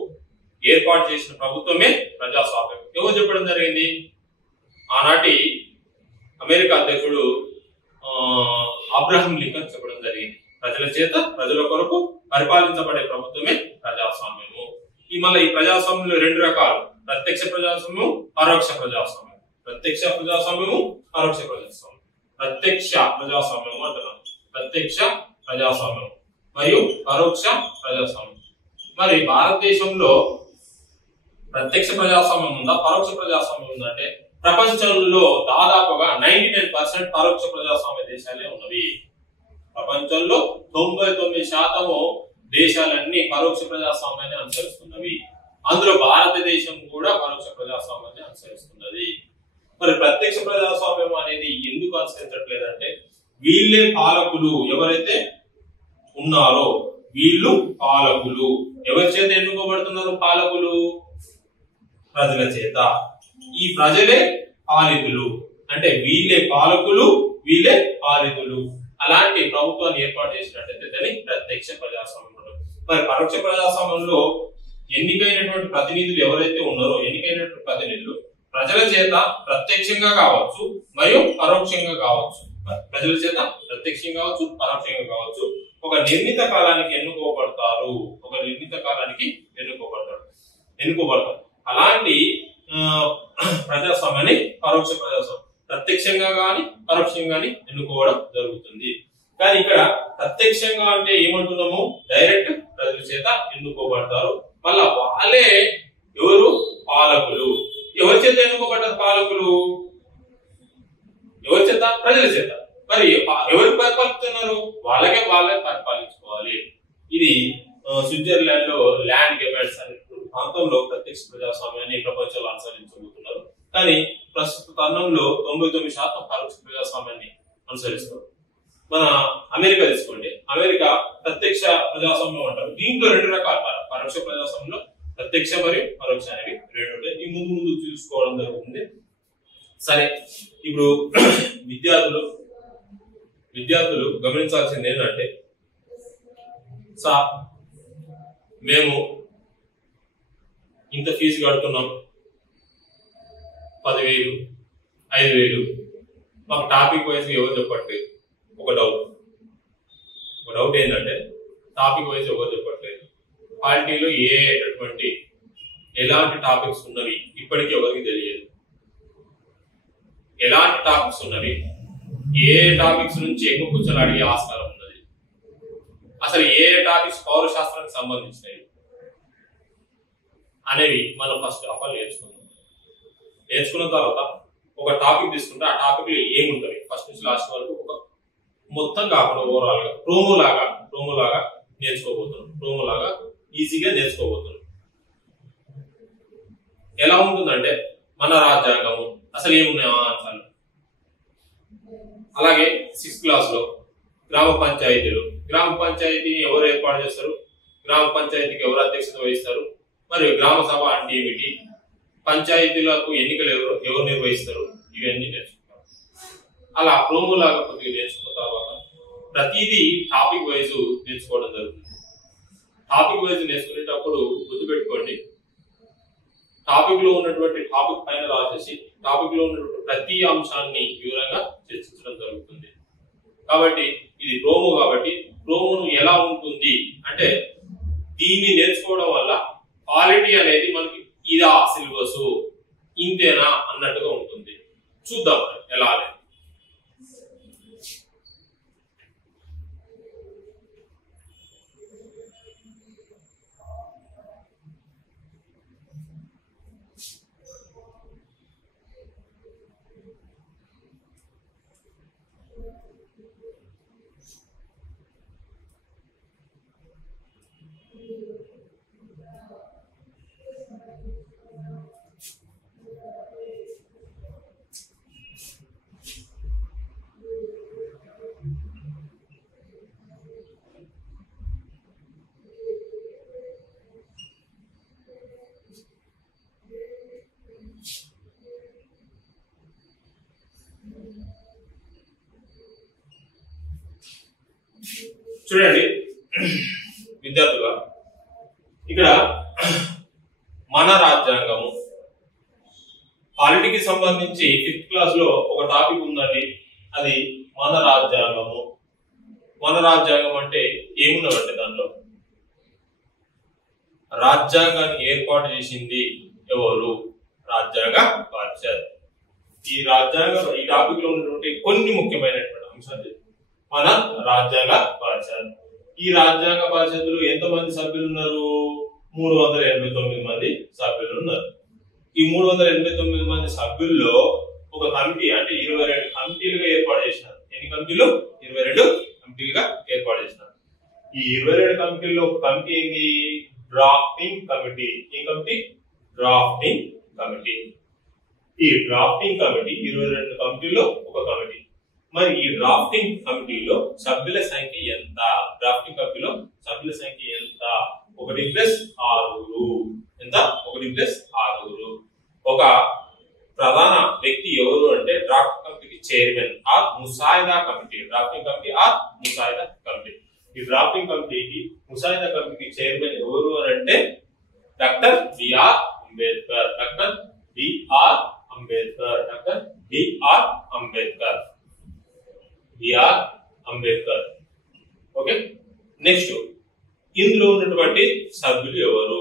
ఏర్పాటు చేసిన ప్రభుత్వమే ప్రజాస్వామ్యం. ఎవరు చెప్పడం జరిగింది? ఆనాటి అమెరికా అధ్యక్షుడు అబ్రహం లింకన్ చెప్పడం జరిగింది. ప్రజల చేత, ప్రజల కొరకు పరిపాలించబడే ప్రభుత్వమే ప్రజాస్వామ్యము. ఈ ప్రజాస్వామ్యంలో 2 రకాలు: ప్రత్యక్ష ప్రజాస్వామ్యం, పరోక్ష ప్రజాస్వామ్యం. ప్రత్యక్ష ప్రజాస్వామ్యము, పరోక్ష ప్రజాస్వామ్యం. ప్రత్యక్ష ప్రజాస్వామ్యం అంటున్నాం, ప్రత్యక్ష ప్రజాస్వామ్యం మరియు పరోక్ష ప్రజాస్వామ్యం. మరి భారతదేశంలో ప్రత్యక్ష ప్రజాస్వామ్యం ఉందా, పరోక్ష ప్రజాస్వామ్యం ఉందా అంటే ప్రపంచంలో దాదాపుగా 99% పరోక్ష ప్రజాస్వామ్య దేశాలే ఉన్నవి. ప్రపంచంలో 99% దేశాలన్నీ పరోక్ష ప్రజాస్వామ్యాన్ని అనుసరిస్తున్నవి. అందులో భారతదేశం కూడా పరోక్ష ప్రజాస్వామ్యాన్ని అనుసరిస్తున్నది. మరి ప్రత్యక్ష ప్రజాస్వామ్యం అనేది ఎందుకు అనుసరించట్లేదంటే వీళ్ళే పాలకులు. ఎవరైతే ఉన్నారో వీళ్ళు పాలకులు. ఎవరి చేత ఎన్నుకోబడుతున్నారు పాలకులు? ప్రజల చేత. ఈ ప్రజలే పాలితులు. అంటే వీళ్ళే పాలకులు, వీళ్ళే పాలితులు. అలాంటి ప్రభుత్వాన్ని ఏర్పాటు చేసినట్టయితే దాన్ని ప్రత్యక్ష ప్రజాస్వామ్యం అంటారు. మరి పరోక్ష ప్రజాస్వామ్యంలో ఎన్నికైనటువంటి ప్రతినిధులు ఎవరైతే ఉన్నారో, ఎన్నికైనటువంటి ప్రతినిధులు ప్రజల చేత ప్రత్యక్షంగా కావచ్చు మరియు పరోక్షంగా కావచ్చు, ప్రజల చేత ప్రత్యక్షంగా కావచ్చు పరోక్షంగా కావచ్చు ఒక నిర్ణీత కాలానికి ఎన్నుకోబడతారు. అలాంటి ప్రజాస్వామ్యాన్ని పరోక్ష ప్రజాస్వామ్యం, ప్రత్యక్షంగా గాని పరోక్షంగా గాని ఎన్నుకోవడం జరుగుతుంది. కానీ ఇక్కడ ప్రత్యక్షంగా అంటే ఏమంటున్నాము, డైరెక్ట్ ప్రజల చేత ఎన్నుకోబడతారు. మళ్ళా వాళ్ళే ఎవరు, పాలకులు. ఎవరి చేత ఎన్నుకోబడ్డారు పాలకులు? ఎవరి చేత? ప్రజల చేత. మరి ఎవరు పరిపాలిస్తున్నారు? వాళ్ళే పరిపాలించుకోవాలి. ఇది స్విట్జర్లాండ్ లో ల్యాండ్ గెబెట్స్ అనే ప్రాంతంలో ప్రత్యక్ష ప్రజాస్వామ్యాన్ని ప్రపంచంలో అనుసరించబోతున్నారు. కానీ ప్రస్తుత తరుణంలో 99% పరోక్ష ప్రజాస్వామ్యాన్ని అనుసరిస్తారు. మన అమెరికా తీసుకోండి, అమెరికా ప్రత్యక్ష ప్రజాస్వామ్యం అంటారు. దీంట్లో 2 రకాల పరోక్ష ప్రజాస్వామ్యంలో ప్రత్యక్ష మరియు పరోక్ష అనేవి 2 ఉంటాయి. ఈ ముందు చూసుకోవడం జరుగుతుంది. సరే, ఇప్పుడు విద్యార్థులు గమనించాల్సింది ఏంటంటే, సార్ మేము ఇంత ఫీజు కడుతున్నాం, 10,000 5,000, మాకు టాపిక్ వైజ్ ఎవరు చెప్పట్లేదు. ఒక డౌట్ ఏంటంటే, టాపిక్ వైజ్ ఎవరు చెప్పట్లేదు. పాలిటీలో ఎలాంటి టాపిక్స్ ఉన్నవి ఇప్పటికీ ఎవరికి తెలియదు. ఎలాంటి టాపిక్స్ ఉన్నవి, ఏ టాపిక్స్ నుంచి ఎక్కువ కూర్చొని అడిగే ఆస్కారం ఉన్నది, అసలు ఏ టాపిక్స్ పౌరశాస్త్రానికి సంబంధించినవి అనేవి మనం ఫస్ట్ ఆఫ్ ఆల్ నేర్చుకున్న తర్వాత ఒక టాపిక్ తీసుకుంటే ఆ టాపిక్ లో ఏముంటది ఫస్ట్ నుంచి లాస్ట్ వరకు ఒక మొత్తం కాకుండా ఓవరాల్ గా ప్రోమో లాగా నేర్చుకోబోతున్నాం. ఈజీగా నేర్చుకోబోతున్నాం. ఎలా ఉంటుందంటే, మన రాజ్యాంగము అసలు ఏమున్నాయి ఆన్సర్లు. అలాగే 6th క్లాస్ లో గ్రామ పంచాయతీని ఎవరు ఏర్పాటు చేస్తారు, గ్రామ పంచాయతీకి ఎవరు అధ్యక్షత వహిస్తారు, మరియు గ్రామ సభ అంటే ఏమిటి, పంచాయతీలకు ఎన్నికలు ఎవరు నిర్వహిస్తారు, ఇవన్నీ నేర్చుకుంటాం. అలా ప్రోమో లాగా కొద్దిగా నేర్చుకున్న తర్వాత ప్రతిదీ టాపిక్ వైజ్ నేర్చుకోవడం జరుగుతుంది. టాపిక్ వైజ్ నేర్చుకునేటప్పుడు గుర్తుపెట్టుకోండి, టాపిక్ పైన రాసేసి టాపిక్ లో ఉన్నటువంటి ప్రతి అంశాన్ని వివరంగా చర్చించడం జరుగుతుంది. కాబట్టి ఇది ప్రోమో. కాబట్టి ప్రోమోను ఎలా ఉంటుంది అంటే, దీన్ని నేర్చుకోవడం వల్ల క్వాలిటీ అనేది మనకి ఇదా సిలబస్ ఇంతేనా అన్నట్టుగా ఉంటుంది. చూద్దాం ఎలా అనేది. చూడండి విద్యార్థుల, ఇక్కడ మన రాజ్యాంగము పాలిటీకి సంబంధించి 5th క్లాస్ లో ఒక టాపిక్ ఉందండి. అది మన రాజ్యాంగము. మన రాజ్యాంగం అంటే ఏమున్నదంటే, దాంట్లో రాజ్యాంగాన్ని ఏర్పాటు చేసింది ఎవరు? రాజ్యాంగ పరిషత్. ఈ టాపిక్ లో ఉన్నటువంటి కొన్ని ముఖ్యమైనటువంటి అంశాలు మన రాజ్యాంగ పరిషత్. ఈ రాజ్యాంగ పరిషత్తులో ఎంతమంది సభ్యులు ఉన్నారు? 389 మంది సభ్యులు ఉన్నారు. ఈ 389 మంది సభ్యుల్లో ఒక కమిటీ అంటే 22 కమిటీలుగా ఏర్పాటు చేసినారు. ఎన్ని కమిటీలు? 22 కమిటీలుగా ఏర్పాటు చేసినారు. ఈ 22 కమిటీల్లో ఒక కమిటీ ఏంది? Drafting committee. ఈ కమిటీ డ్రాఫ్టింగ్ కమిటీ. ఈ డ్రాఫ్టింగ్ కమిటీ 22 కమిటీల్లో ఒక కమిటీ. మరి ఈ డ్రాఫ్టింగ్ కమిటీలో సభ్యుల సంఖ్య ఎంత? డ్రాఫ్టింగ్ కమిటీలో సభ్యుల సంఖ్య ఎంత? 1+6. ఎంత? 1+6. ఒక ప్రధాన వ్యక్తి ఎవరు అంటే డ్రాఫ్ట్ కమిటీకి చైర్మన్ ఆర్ ముసాయిదా కమిటీ. డ్రాఫ్టింగ్ కమిటీ ఆర్ ముసాయిదా కమిటీ. ఈ డ్రాఫ్టింగ్ కమిటీకి ముసాయిదా కమిటీకి చైర్మన్ ఎవరు అని అంటే doctor BR Ambedkar. Doctor BR Ambedkar. Doctor BR Ambedkar. BR Ambedkar. Okay. Next ఇందులో ఉన్నటువంటి సభ్యులు ఎవరు?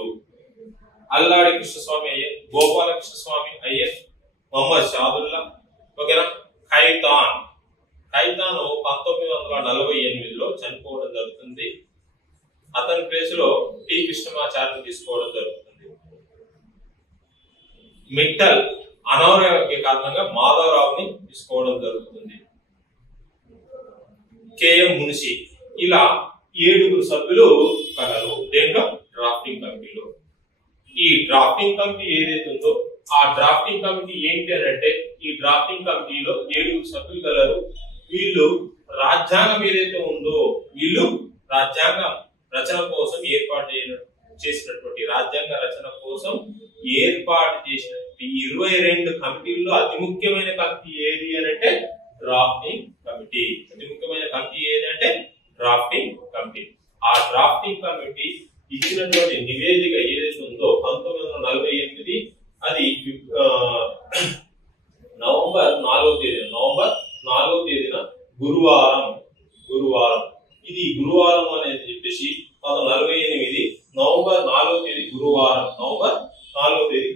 అల్లాడి కృష్ణస్వామి అయ్యర్, గోపాలకృష్ణస్వామి అయ్యర్, మొహమ్మద్ షాదుల్లా, ఓకేనా. ఖైతాన్ 1948లో చనిపోవడం జరుగుతుంది. అతని ప్లేస్ లో టి కృష్ణమాచార్యని తీసుకోవడం జరుగుతుంది. మిట్టల్ అనారోగ్య కారణంగా మాధవరావుని తీసుకోవడం జరుగుతుంది. కేఎం మున్షి. ఇలా 7 సభ్యులు కలరు దేంట్లో? డ్రాఫ్టింగ్ కమిటీలో. ఈ డ్రాఫ్టింగ్ కమిటీ ఏదైతే ఉందో ఆ డ్రాఫ్టింగ్ కమిటీ ఏంటి అని అంటే ఈ డ్రాఫ్టింగ్ కమిటీలో 7 సభ్యులు కలరు. వీళ్ళు రాజ్యాంగం ఏదైతే ఉందో వీళ్ళు రాజ్యాంగ రచన కోసం చేసినటువంటి రాజ్యాంగ రచన కోసం ఏర్పాటు చేసిన 22 కమిటీల్లో అతి ముఖ్యమైన కమిటీ ఏది అని అంటే డ్రాఫ్టింగ్ కమిటీ. అతి ముఖ్యమైన కమిటీ ఏదంటే డ్రాఫ్టింగ్ కమిటీ. ఆ డ్రాఫ్టింగ్ కమిటీ ఇచ్చినటువంటి నివేదిక ఏదైతే ఉందో 1948 అది నవంబర్ 4వ తేదీన గురువారం. ఇది గురువారం అనేది చెప్పేసి 1948 నవంబర్ 4వ తేదీ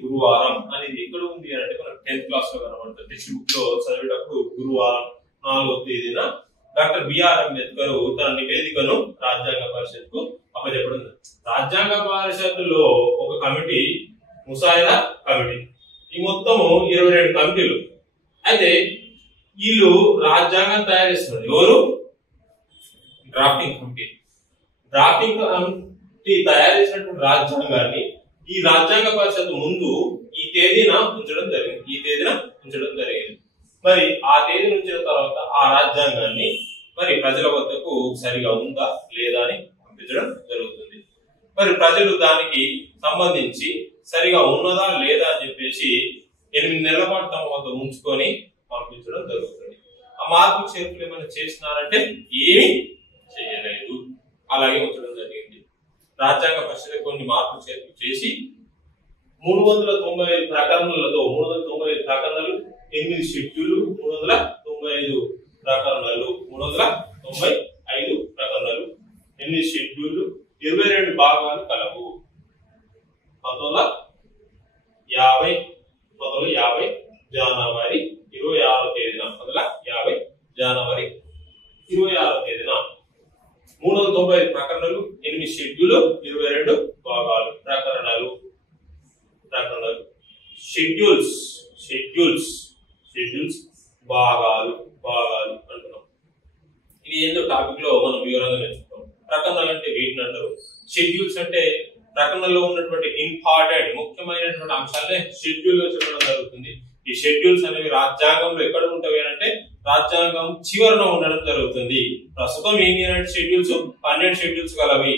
గురువారం అనేది ఎక్కడ ఉంది అంటే మనకు 10th క్లాస్ లో కనబడుతుంది. టెక్స్ట్ బుక్ లో చదివేటప్పుడు గురువారం 4వ తేదీన డాక్టర్ బిఆర్ అంబేద్కర్ తన నివేదికను రాజ్యాంగ పరిషత్కు అప్పచెప్పడం. రాజ్యాంగ పరిషత్తులో ఒక కమిటీ ముసాయిదా కమిటీ. ఈ మొత్తము 22 కమిటీలు. అయితే వీళ్ళు రాజ్యాంగం తయారు చేస్తున్నారు. ఎవరు? Drafting committee. డ్రాఫ్టింగ్ కమిటీ తయారు చేసినటువంటి రాజ్యాంగాన్ని ఈ రాజ్యాంగ పరిషత్ ముందు ఈ తేదీన ఉంచడం జరిగింది. మరి ఆ తేదీ ఉంచిన తర్వాత ఆ రాజ్యాంగాన్ని మరి ప్రజల వద్దకు సరిగా ఉందా లేదా అని పంపించడం జరుగుతుంది. మరి ప్రజలు దానికి సంబంధించి సరిగా ఉన్నదా లేదా అని చెప్పేసి 8 నెలల పాటు తమ వద్ద ఉంచుకొని పంపించడం జరుగుతుంది. ఆ మార్పు చేర్పులు ఏమైనా చేసినారంటే ఏమీ చేయలేదు, అలాగే ఉంచడం జరిగింది. రాజ్యాంగ పరిషత్ కొన్ని మార్పులు చేర్పులు చేసి 395 ప్రకరణలతో 395 ప్రకరణలు, 8 షెడ్యూళ్లు, 395 ప్రకరణలు, 8 షెడ్యూళ్లు, 22 భాగాలు కలవు. 1950 జనవరి 26వ తేదీన 395 ప్రకరణలు, 8 షెడ్యూళ్లు, 22 భాగాలు. ప్రకరణలు షెడ్యూల్స్ భాగాలు అంటున్నాం. ఇది ఏందో టాపిక్ లో మనం వివరంగా నేర్చుకుంటాం. ప్రకరణలు అంటే వీటిని అంటారు. షెడ్యూల్స్ అంటే ప్రకరణలో ఉన్నటువంటి ఇంపార్టెంట్ ముఖ్యమైనటువంటి అంశాలనే షెడ్యూల్ గా చెప్పడం జరుగుతుంది. ఈ షెడ్యూల్స్ అనేవి రాజ్యాంగంలో ఎక్కడ ఉంటాయి అంటే రాజ్యాంగం చివరన ఉండడం జరుగుతుంది. ప్రస్తుతం ఏంటి అంటే షెడ్యూల్స్ 12 షెడ్యూల్స్ కలవి.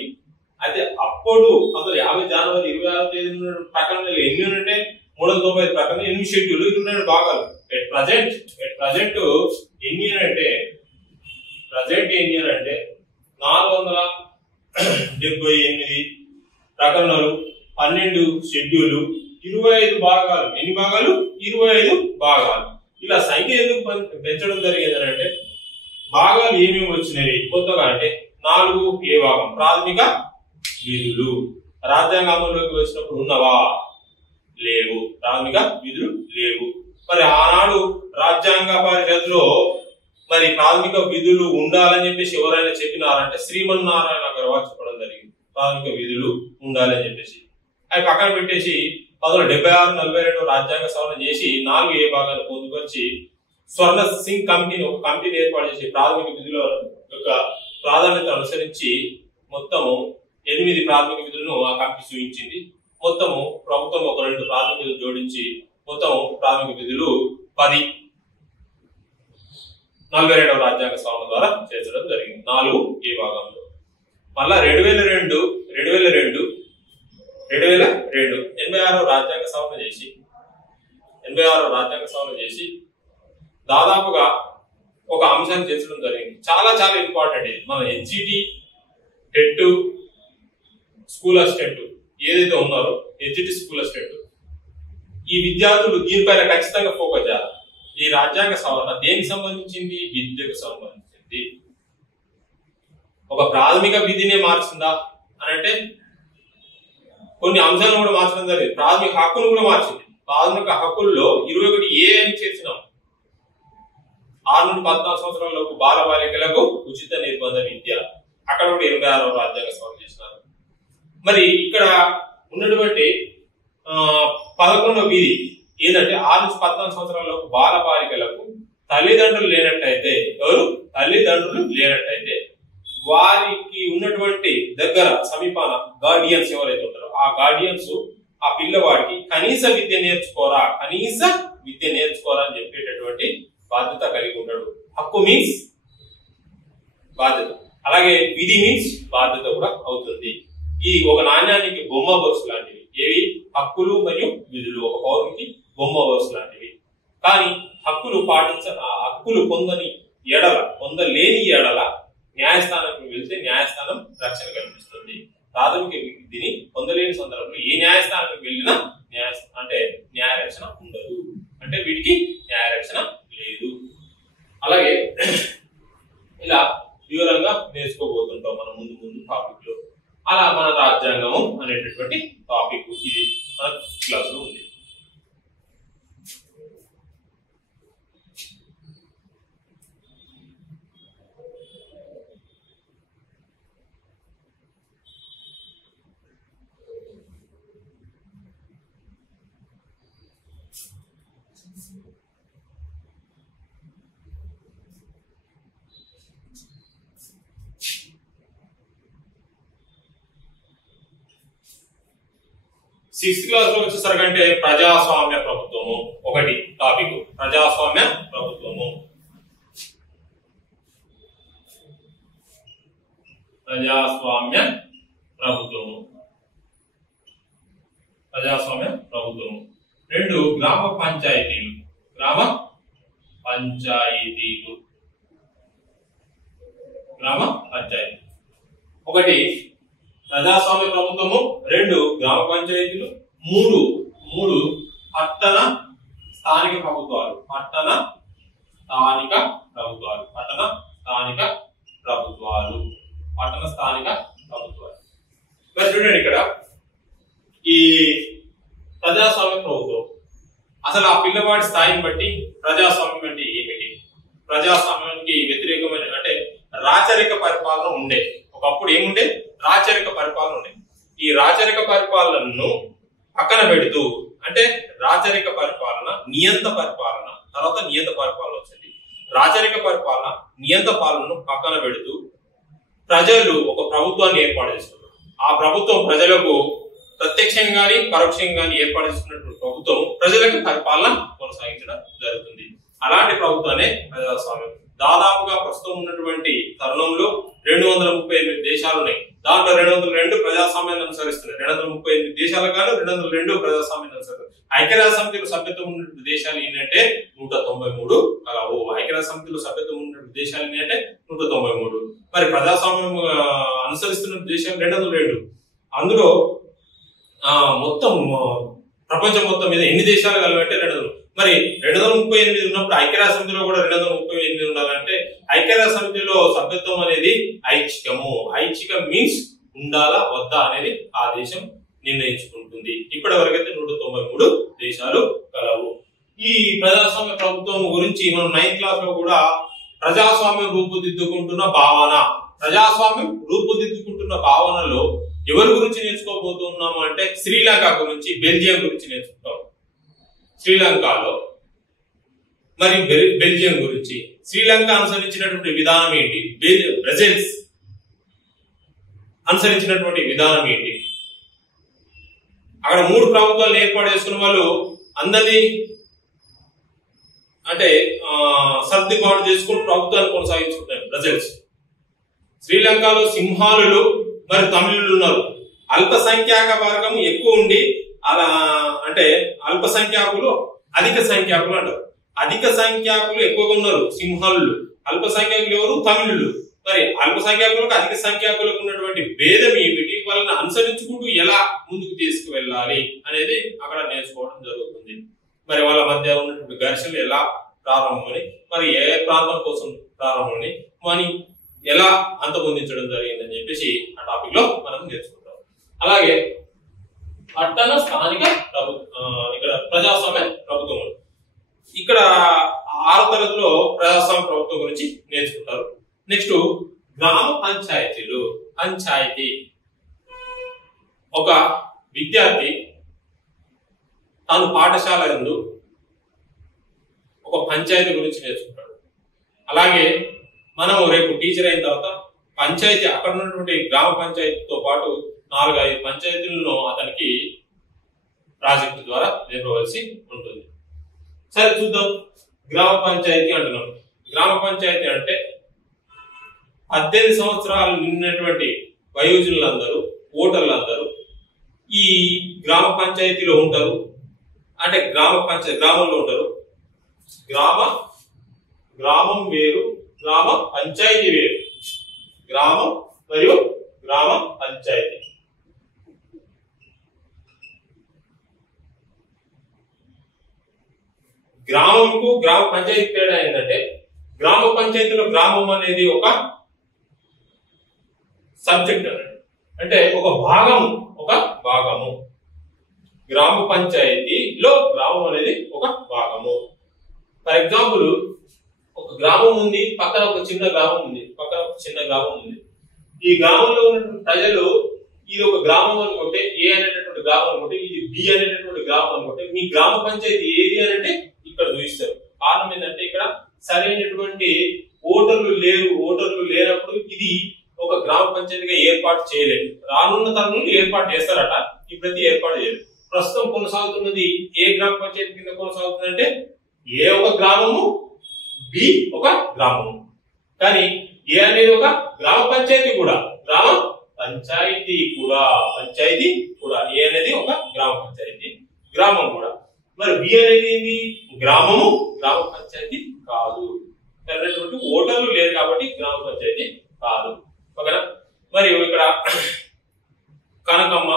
అయితే అప్పుడు 1950 జనవరి 26వ తేదీ ప్రకరణలు ఎన్ని ఉంటే 395 ప్రకరణలు, 8 షెడ్యూల్, 22 భాగాలు. ప్రజెంట్ ఎన్ని అంటే 478 ప్రకరణలు, 12 షెడ్యూళ్లు, 25 భాగాలు. ఎన్ని భాగాలు? 25 భాగాలు. ఇలా సంఖ్య ఎందుకు పెంచడం జరిగింది అంటే భాగాలు ఏమేమి వచ్చినవి కొత్తగా అంటే 4A భాగం ప్రాథమిక విధులు. రాజ్యాంగ అమలులోకి వచ్చినప్పుడు ఉన్నవా? లేవు. ప్రాథమిక విధులు లేవు. మరి ఆనాడు రాజ్యాంగ పరిషత్లో మరి ప్రాథమిక విధులు ఉండాలని చెప్పేసి ఎవరైనా చెప్పినారంటే శ్రీమన్నారాయణ అగర్వాల్ చెప్పడం జరిగింది. ప్రాథమిక విధులు ఉండాలని చెప్పేసి అవి పక్కన పెట్టేసి 1976-42 రాజ్యాంగ సవరణ చేసి 4A భాగాన్ని పొందుపరిచి స్వర్ణ సింగ్ కమిటీని ఒక కమిటీని ఏర్పాటు చేసి ప్రాథమిక విధుల యొక్క ప్రాధాన్యత అనుసరించి మొత్తము 8 ప్రాథమిక విధులను ఆ కమిటీ సూచించింది. మొత్తము ప్రభుత్వం ఒక 2 ప్రాథమిక విధులు జోడించి మొత్తం ప్రాథమిక విధులు 10 42వ రాజ్యాంగ సవరణ ద్వారా చేర్చడం జరిగింది 4A భాగంలో. మళ్ళా 2002 86వ రాజ్యాంగ సవరణ చేసి దాదాపుగా ఒక అంశాన్ని చేర్చడం జరిగింది. చాలా చాలా ఇంపార్టెంట్ ఇది. మన ఎస్జిటి, టెట్, స్కూల్ అసిస్టెంట్ ఏదైతే ఉన్నారో ఎస్జిటి, స్కూల్ అసిస్టెంట్ ఈ విద్యార్థులు దీనిపైన ఖచ్చితంగా ఫోకస్ చేయాలి. ఈ రాజ్యాంగ సవరణ దేనికి సంబంధించింది? విద్యకు సంబంధించింది. ఒక ప్రాథమిక విధినే మార్చిందా అని అంటే కొన్ని అంశాలను కూడా మార్చడం జరిగింది. ప్రాథమిక హక్కును కూడా మార్చింది. ప్రాథమిక హక్కుల్లో 21A అని చేర్చినాం. 6 నుండి 14 సంవత్సరాల లోపు బాల బాలికలకు ఉచిత నిర్బంధ విద్య. అక్కడ కూడా 86వ రాజ్యాంగ సవరణ చేసినారు. మరి ఇక్కడ ఉన్నటువంటి 11వ విధి ఏంటంటే 6 నుంచి 14 సంవత్సరాల లోపు బాల బాలికలకు తల్లిదండ్రులు లేనట్టయితే, ఎవరు తల్లిదండ్రులు లేనట్టయితే వారికి ఉన్నటువంటి దగ్గర సమీపాన గార్డియన్స్ ఎవరైతే ఉంటారో ఆ గార్డియన్స్ ఆ పిల్లవాడికి కనీస విద్య నేర్చుకోరా అని చెప్పేటటువంటి బాధ్యత కలిగి ఉంటాడు. హక్కు మీన్స్ బాధ్యత, అలాగే విధి మీన్స్ బాధ్యత కూడా అవుతుంది. ఈ ఒక నాణ్యానికి బొమ్మ బొరుసు లాంటివి ఏవి? హక్కులు మరియు విధులు. ఒక పౌరునికి బొమ్మ బొరుసు లాంటివి. కానీ హక్కులు పొందలేని ఎడల న్యాయస్థానానికి వెళ్తే న్యాయస్థానం రక్షణ కల్పిస్తుంది. ప్రాథమిక విధిని పొందలేని సందర్భంలో ఏ న్యాయస్థానానికి వెళ్ళినా న్యాయ రక్షణ ఉండదు. అంటే వీటికి న్యాయ రక్షణ లేదు. అలాగే ఇలా వివరంగా నేర్చుకోబోతుంటాం మనం ముందు టాపిక్ లో. అలా మన రాజ్యాంగము అనేటటువంటి టాపిక్ ఇది మన క్లాస్ లో ఉంది. సిక్స్త్ క్లాస్ లో వచ్చేసరికంటే ప్రజాస్వామ్య ప్రభుత్వము ఒకటి టాపిక్. ప్రజాస్వామ్య ప్రభుత్వము ప్రజాస్వామ్య ప్రభుత్వము 2 గ్రామ పంచాయతీలు ఒకటి ప్రజాస్వామ్య ప్రభుత్వము, 2 గ్రామ పంచాయతీలు, 3 పట్టణ స్థానిక ప్రభుత్వాలు. మరి చూడండి ఇక్కడ ఈ ప్రజాస్వామ్య ప్రభుత్వం అసలు ఆ పిల్లవాడి స్థాయిని బట్టి ప్రజాస్వామ్యం అంటే ఏమిటి? ప్రజాస్వామ్యానికి వ్యతిరేకమైన అంటే రాచరిక పరిపాలన ఉండే. ఒకప్పుడు ఏముండే? రాచరిక పరిపాలన ఉండే. ఈ రాచరిక పరిపాలనను పక్కన పెడుతూ అంటే రాచరిక పరిపాలన, నియంత పరిపాలన, తర్వాత నియంత పరిపాలన వచ్చింది. రాచరిక పరిపాలన, నియంత పాలనను పక్కన పెడుతూ ప్రజలు ఒక ప్రభుత్వాన్ని ఏర్పాటు చేసుకున్నారు. ఆ ప్రభుత్వం ప్రజలకు ప్రత్యక్షంగా గానీ పరోక్షంగా గానీ ఏర్పాటు చేసుకున్నటువంటి ప్రభుత్వం ప్రజలకు పరిపాలన కొనసాగించడం జరుగుతుంది. అలాంటి ప్రభుత్వాన్ని ప్రజాస్వామ్యం. దాదాపుగా ప్రస్తుతం ఉన్నటువంటి తరుణంలో 238 దేశాలు ఉన్నాయి. దాంట్లో 202 ప్రజాస్వామ్యాన్ని అనుసరిస్తున్నాయి. 238 దేశాలు కానీ 202 ప్రజాస్వామ్యాన్ని అనుసరిస్తారు. ఐక్యరాజ్య సమితిలో సభ్యత్వం ఉన్న దేశాలు ఏంటంటే 193 కలవు. ఐక్యరాజ్య సమితిలో సభ్యత్వం ఉన్న దేశాలు ఏంటంటే 193. మరి ప్రజాస్వామ్యం అనుసరిస్తున్న దేశాలు 202. అందులో మొత్తం ప్రపంచం మొత్తం మీద ఎన్ని దేశాలు కలవంటే 200. మరి 238 ఉన్నప్పుడు ఐక్యరాజ్య సమితిలో కూడా 238 ఉండాలంటే ఐక్యరాజ్య సమితిలో సభ్యత్వం అనేది ఐచ్ఛికము. ఐచ్ఛికం మీన్స్ ఉండాలా వద్దా అనేది ఆ దేశం నిర్ణయించుకుంటుంది. ఇప్పటి వరకైతే 193 దేశాలు కలవు. ఈ ప్రజాస్వామ్య ప్రభుత్వం గురించి మనం 9th క్లాస్ లో కూడా ప్రజాస్వామ్యం రూపుదిద్దుకుంటున్న భావనలో ఎవరి గురించి నేర్చుకోబోతున్నాము అంటే శ్రీలంక గురించి, బెల్జియం గురించి నేర్చుకుంటాం. శ్రీలంకలో మరి బెల్జియం గురించి. శ్రీలంక అనుసరించినటువంటి విధానం ఏంటి? బ్రెజిల్స్ అనుసరించినటువంటి విధానం ఏంటి? అక్కడ 3 ప్రభుత్వాలను ఏర్పాటు చేసుకున్న వాళ్ళు అందరినీ అంటే సర్దుబాటు చేసుకుని ప్రభుత్వాన్ని కొనసాగించుకుంటారు బ్రెజిల్స్. శ్రీలంకలో సింహాలు మరి తమిళులు ఉన్నారు. అల్పసంఖ్యాక వర్గం ఎక్కువ ఉండి అలా అంటే అల్పసంఖ్యాకులు అధిక సంఖ్యాకులు అంటారు. అధిక సంఖ్యాకులు ఎక్కువగా ఉన్నారు సింహళులు, అల్పసంఖ్యాకులు ఎవరు తమిళులు. మరి అల్పసంఖ్యాకులకు అధిక సంఖ్యాకులకు ఉన్నటువంటి భేదం ఏమిటి, వాళ్ళని అనుసరించుకుంటూ ఎలా ముందుకు తీసుకువెళ్ళాలి అనేది అక్కడ నేర్చుకోవడం జరుగుతుంది. మరి వాళ్ళ మధ్య ఉన్నటువంటి ఘర్షణలు ఎలా ప్రారంభమని, మరి ఏ ప్రాంతం కోసం ప్రారంభమని, మరి ఎలా అంతమొందించడం జరిగిందని చెప్పేసి ఆ టాపిక్ లో మనం నేర్చుకుంటాం. అలాగే పట్టణ స్థానిక ఇక్కడ ప్రజాస్వామ్య ప్రభుత్వం, ఇక్కడ 6వ తరగతిలో ప్రజాస్వామ్య ప్రభుత్వం గురించి నేర్చుకుంటారు. నెక్స్ట్ గ్రామ పంచాయతీలు. పంచాయతీ ఒక విద్యార్థి తాను పాఠశాల యందు ఒక పంచాయతీ గురించి నేర్చుకుంటాడు. అలాగే మనం రేపు టీచర్ అయిన తర్వాత పంచాయతీ అక్కడ ఉన్నటువంటి గ్రామ పంచాయతీతో పాటు 4-5 పంచాయతీలను అతనికి ప్రాజెక్టు ద్వారా నేర్పవలసి ఉంటుంది. సరే చూద్దాం. గ్రామ పంచాయతీ అంటున్నాం. గ్రామ పంచాయతీ అంటే 18 సంవత్సరాలు నిన్నటువంటి వయోజనులందరూ, ఓటర్లందరూ ఈ గ్రామ పంచాయతీలో ఉంటారు. అంటే గ్రామంలో ఉంటారు. గ్రామం వేరు, గ్రామ పంచాయతీ వేరు. గ్రామం మరియు గ్రామ పంచాయతీ. గ్రామంకు గ్రామ పంచాయతీ తేడా ఏంటంటే, గ్రామ పంచాయతీలో గ్రామం అనేది ఒక సబ్జెక్ట్ అన్నట్టు, అంటే ఒక భాగము. గ్రామ పంచాయతీలో గ్రామం అనేది ఒక భాగము. ఫర్ ఎగ్జాంపుల్, ఒక గ్రామం ఉంది, పక్కన ఒక చిన్న గ్రామం ఉంది. ఈ గ్రామంలో ఉన్నటువంటి ప్రజలు ఇది ఒక గ్రామం అనుకుంటే, ఏ అనేటటువంటి గ్రామం అనుకుంటే, ఇది బి అనేటటువంటి గ్రామం అనుకుంటే, మీ గ్రామ పంచాయతీ ఏది అని అంటే ఇక్కడ చూపిస్తారు. కారణం ఏంటంటే, ఇక్కడ సరైనటువంటి ఓటర్లు లేనప్పుడు ఇది ఒక గ్రామ పంచాయతీగా ఏర్పాటు చేయలేదు. రానున్న తరంలో ఏర్పాటు చేస్తారట, ఇప్పుడైతే ఏర్పాటు చేయలేదు. ప్రస్తుతం కొనసాగుతున్నది ఏ గ్రామ పంచాయతీ కింద కొనసాగుతుందంటే, ఏ ఒక గ్రామము, బి ఒక గ్రామము. కానీ ఏ అనేది ఒక గ్రామ పంచాయతీ కూడా, ఏ అనేది ఒక గ్రామ పంచాయతీ, గ్రామం కూడా. మరి బి అనేది ఏంది? గ్రామము, గ్రామ పంచాయతీ కాదు. సరైనటువంటి ఓటర్లు లేరు కాబట్టి గ్రామ పంచాయతీ కాదు. ఓకేనా? మరి ఇక్కడ కనకమ్మ,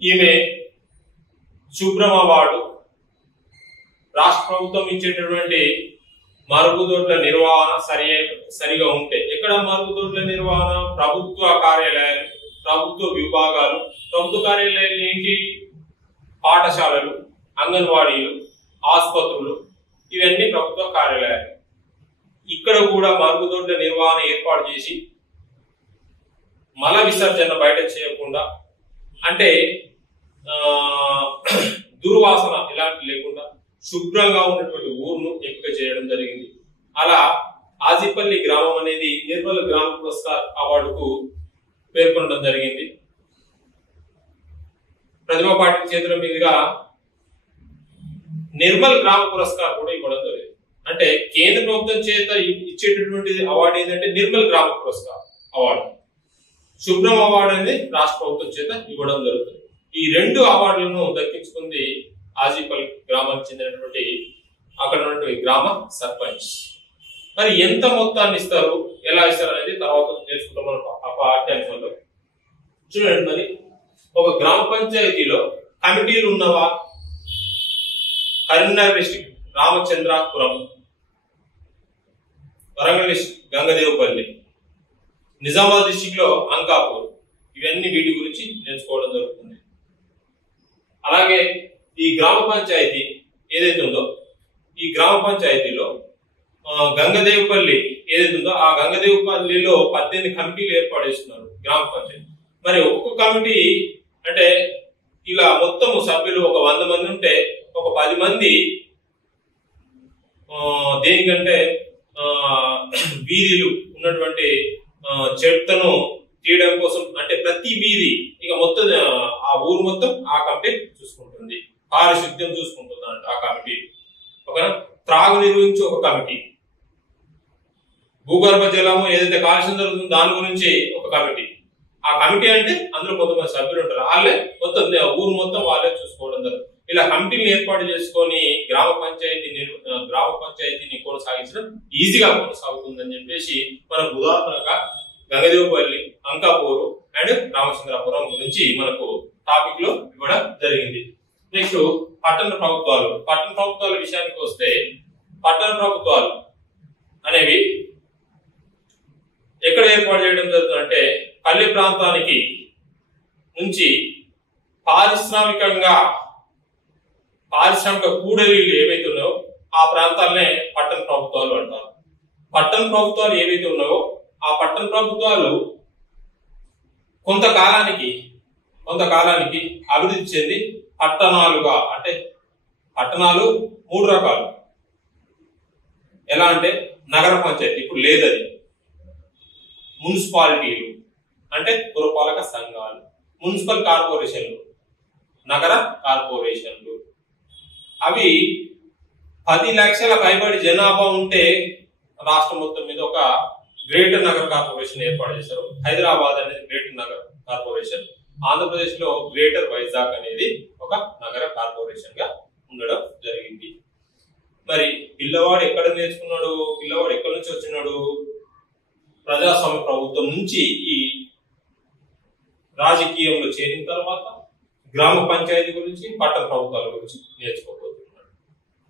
ఈమె శుభ్రం అవార్డు, రాష్ట్ర ప్రభుత్వం ఇచ్చేటటువంటి మరుగుదొడ్ల నిర్వహణ సరిగా ఉంటే, ఎక్కడ మరుగుదొడ్ల నిర్వహణ? ప్రభుత్వ కార్యాలయాలు, ప్రభుత్వ విభాగాలు. ప్రభుత్వ కార్యాలయాలు ఏంటి? పాఠశాలలు, అంగన్వాడీలు, ఆసుపత్రులు, ఇవన్నీ ప్రభుత్వ కార్యాలయాలు. ఇక్కడ కూడా మరుగుదొడ్ల నిర్వహణ ఏర్పాటు చేసి, మల విసర్జన బయట చేయకుండా, అంటే దుర్వాసన ఇలాంటి లేకుండా శుభ్రంగా ఉన్నటువంటి ఊరును ఎంపిక చేయడం జరిగింది. అలా ఆజిపల్లి గ్రామం అనేది నిర్మల్ గ్రామ పురస్కార్ అవార్డుకు పేర్కొనడం జరిగింది. ప్రతిభా పాటిల్ చేతుల మీదుగా నిర్మల్ గ్రామ పురస్కార్ కూడా ఇవ్వడం జరిగింది. అంటే కేంద్ర ప్రభుత్వం చేత ఇచ్చేటటువంటి అవార్డు ఏంటంటే నిర్మల్ గ్రామ పురస్కార్ అవార్డు. శుభ్రం అవార్డు అనేది రాష్ట్ర ప్రభుత్వం చేత ఇవ్వడం జరుగుతుంది. ఈ 2 అవార్డులను దక్కించుకుంది ఆజిపల్ గ్రామానికి చెందినటువంటి అక్కడ ఉన్నటువంటి గ్రామ సర్పంచ్. మరి ఎంత మొత్తాన్ని ఇస్తారు, ఎలా ఇస్తారు అనేది తర్వాత నేర్చుకుంటాం మనం పాఠ్యాంశంలో. చూడండి, మరి ఒక గ్రామ పంచాయతీలో కమిటీలు ఉన్నవా? Karimnagar district Ramachandrapuram, Warangal district Gangadevapalli, Nizamabad district లో అంకాపూర్. ఇవన్నీ వీటి గురించి నేర్చుకోవడం జరుగుతుంది. అలాగే ఈ గ్రామ పంచాయతీ ఏదైతే ఉందో, ఈ గ్రామ పంచాయతీలో గంగదేవపల్లి ఏదైతే ఉందో, ఆ గంగదేవపల్లిలో 18 కమిటీలు ఏర్పాటు చేస్తున్నారు గ్రామ పంచాయతీ. మరి ఒక్కొక్క కమిటీ అంటే ఇలా మొత్తం సభ్యులు ఒక 100 మంది ఉంటే, ఒక 10 మంది దేనికంటే వీధిలు ఉన్నటువంటి చెత్తను తీయడం కోసం, అంటే ప్రతి వీధి ఇక మొత్తం ఆ ఊరు మొత్తం ఆ కమిటీ చూసుకుంటుంది. పారిశుద్ధ్యం చూసుకుంటుంది అంట ఆ కమిటీ. ఒక త్రాగు నిర్వహించి ఒక కమిటీ, భూగర్భ జలము ఏదైతే కాలుష్యం జరుగుతుందో దాని గురించి ఒక కమిటీ. ఆ కమిటీ అంటే అందులో కొంతమంది సభ్యులు ఉంటారు, వాళ్ళే మొత్తం ఊరు మొత్తం వాళ్ళే చూసుకోవడం జరుగుతుంది. ఇలా కమిటీని ఏర్పాటు చేసుకొని గ్రామ పంచాయతీని కొనసాగించడం ఈజీగా కొనసాగుతుందని చెప్పేసి మనకు ఉదాహరణగా గంగదేవపల్లి, అంకాపూరు అండ్ రామచంద్రపురం గురించి మనకు టాపిక్ లో ఇవ్వడం జరిగింది. నెక్స్ట్ పట్టణ ప్రభుత్వాల విషయానికి వస్తే, పట్టణ ప్రభుత్వాలు అనేవి ఎక్కడ ఏర్పాటు చేయడం జరుగుతుందంటే పల్లె ప్రాంతానికి నుంచి పారిశ్రామిక కూడలీలు ఏవైతే ఉన్నాయో ఆ ప్రాంతాలనే పట్టణ ప్రభుత్వాలు అంటారు. పట్టణ ప్రభుత్వాలు ఏవైతే ఉన్నాయో ఆ పట్టణ ప్రభుత్వాలు కొంతకాలానికి అభివృద్ధి చెంది పట్టణాలుగా, అంటే పట్టణాలు 3 రకాలు. ఎలా అంటే నగర పంచాయతీ, ఇప్పుడు లేదది. మున్సిపాలిటీలు అంటే పురపాలక సంఘాలు, మున్సిపల్ కార్పొరేషన్లు, నగర కార్పొరేషన్లు. అవి 10 లక్షల పైబడి జనాభా ఉంటే రాష్ట్రం మొత్తం మీద ఒక గ్రేటర్ నగర కార్పొరేషన్ ఏర్పాటు చేశారు. హైదరాబాద్ అనేది గ్రేటర్ నగర కార్పొరేషన్, ఆంధ్రప్రదేశ్ లో గ్రేటర్ వైజాగ్ అనేది ఒక నగర కార్పొరేషన్ గా ఉండడం జరిగింది. మరి పిల్లవాడు ఎక్కడ నేర్చుకున్నాడు, పిల్లవాడు ఎక్కడి నుంచి వచ్చినాడు? ప్రజాస్వామ్య ప్రభుత్వం నుంచి ఈ రాజకీయంలో చేరిన తర్వాత గ్రామ పంచాయతీ గురించి, పట్టణ ప్రభుత్వాల గురించి నేర్చుకోబోతున్నాడు.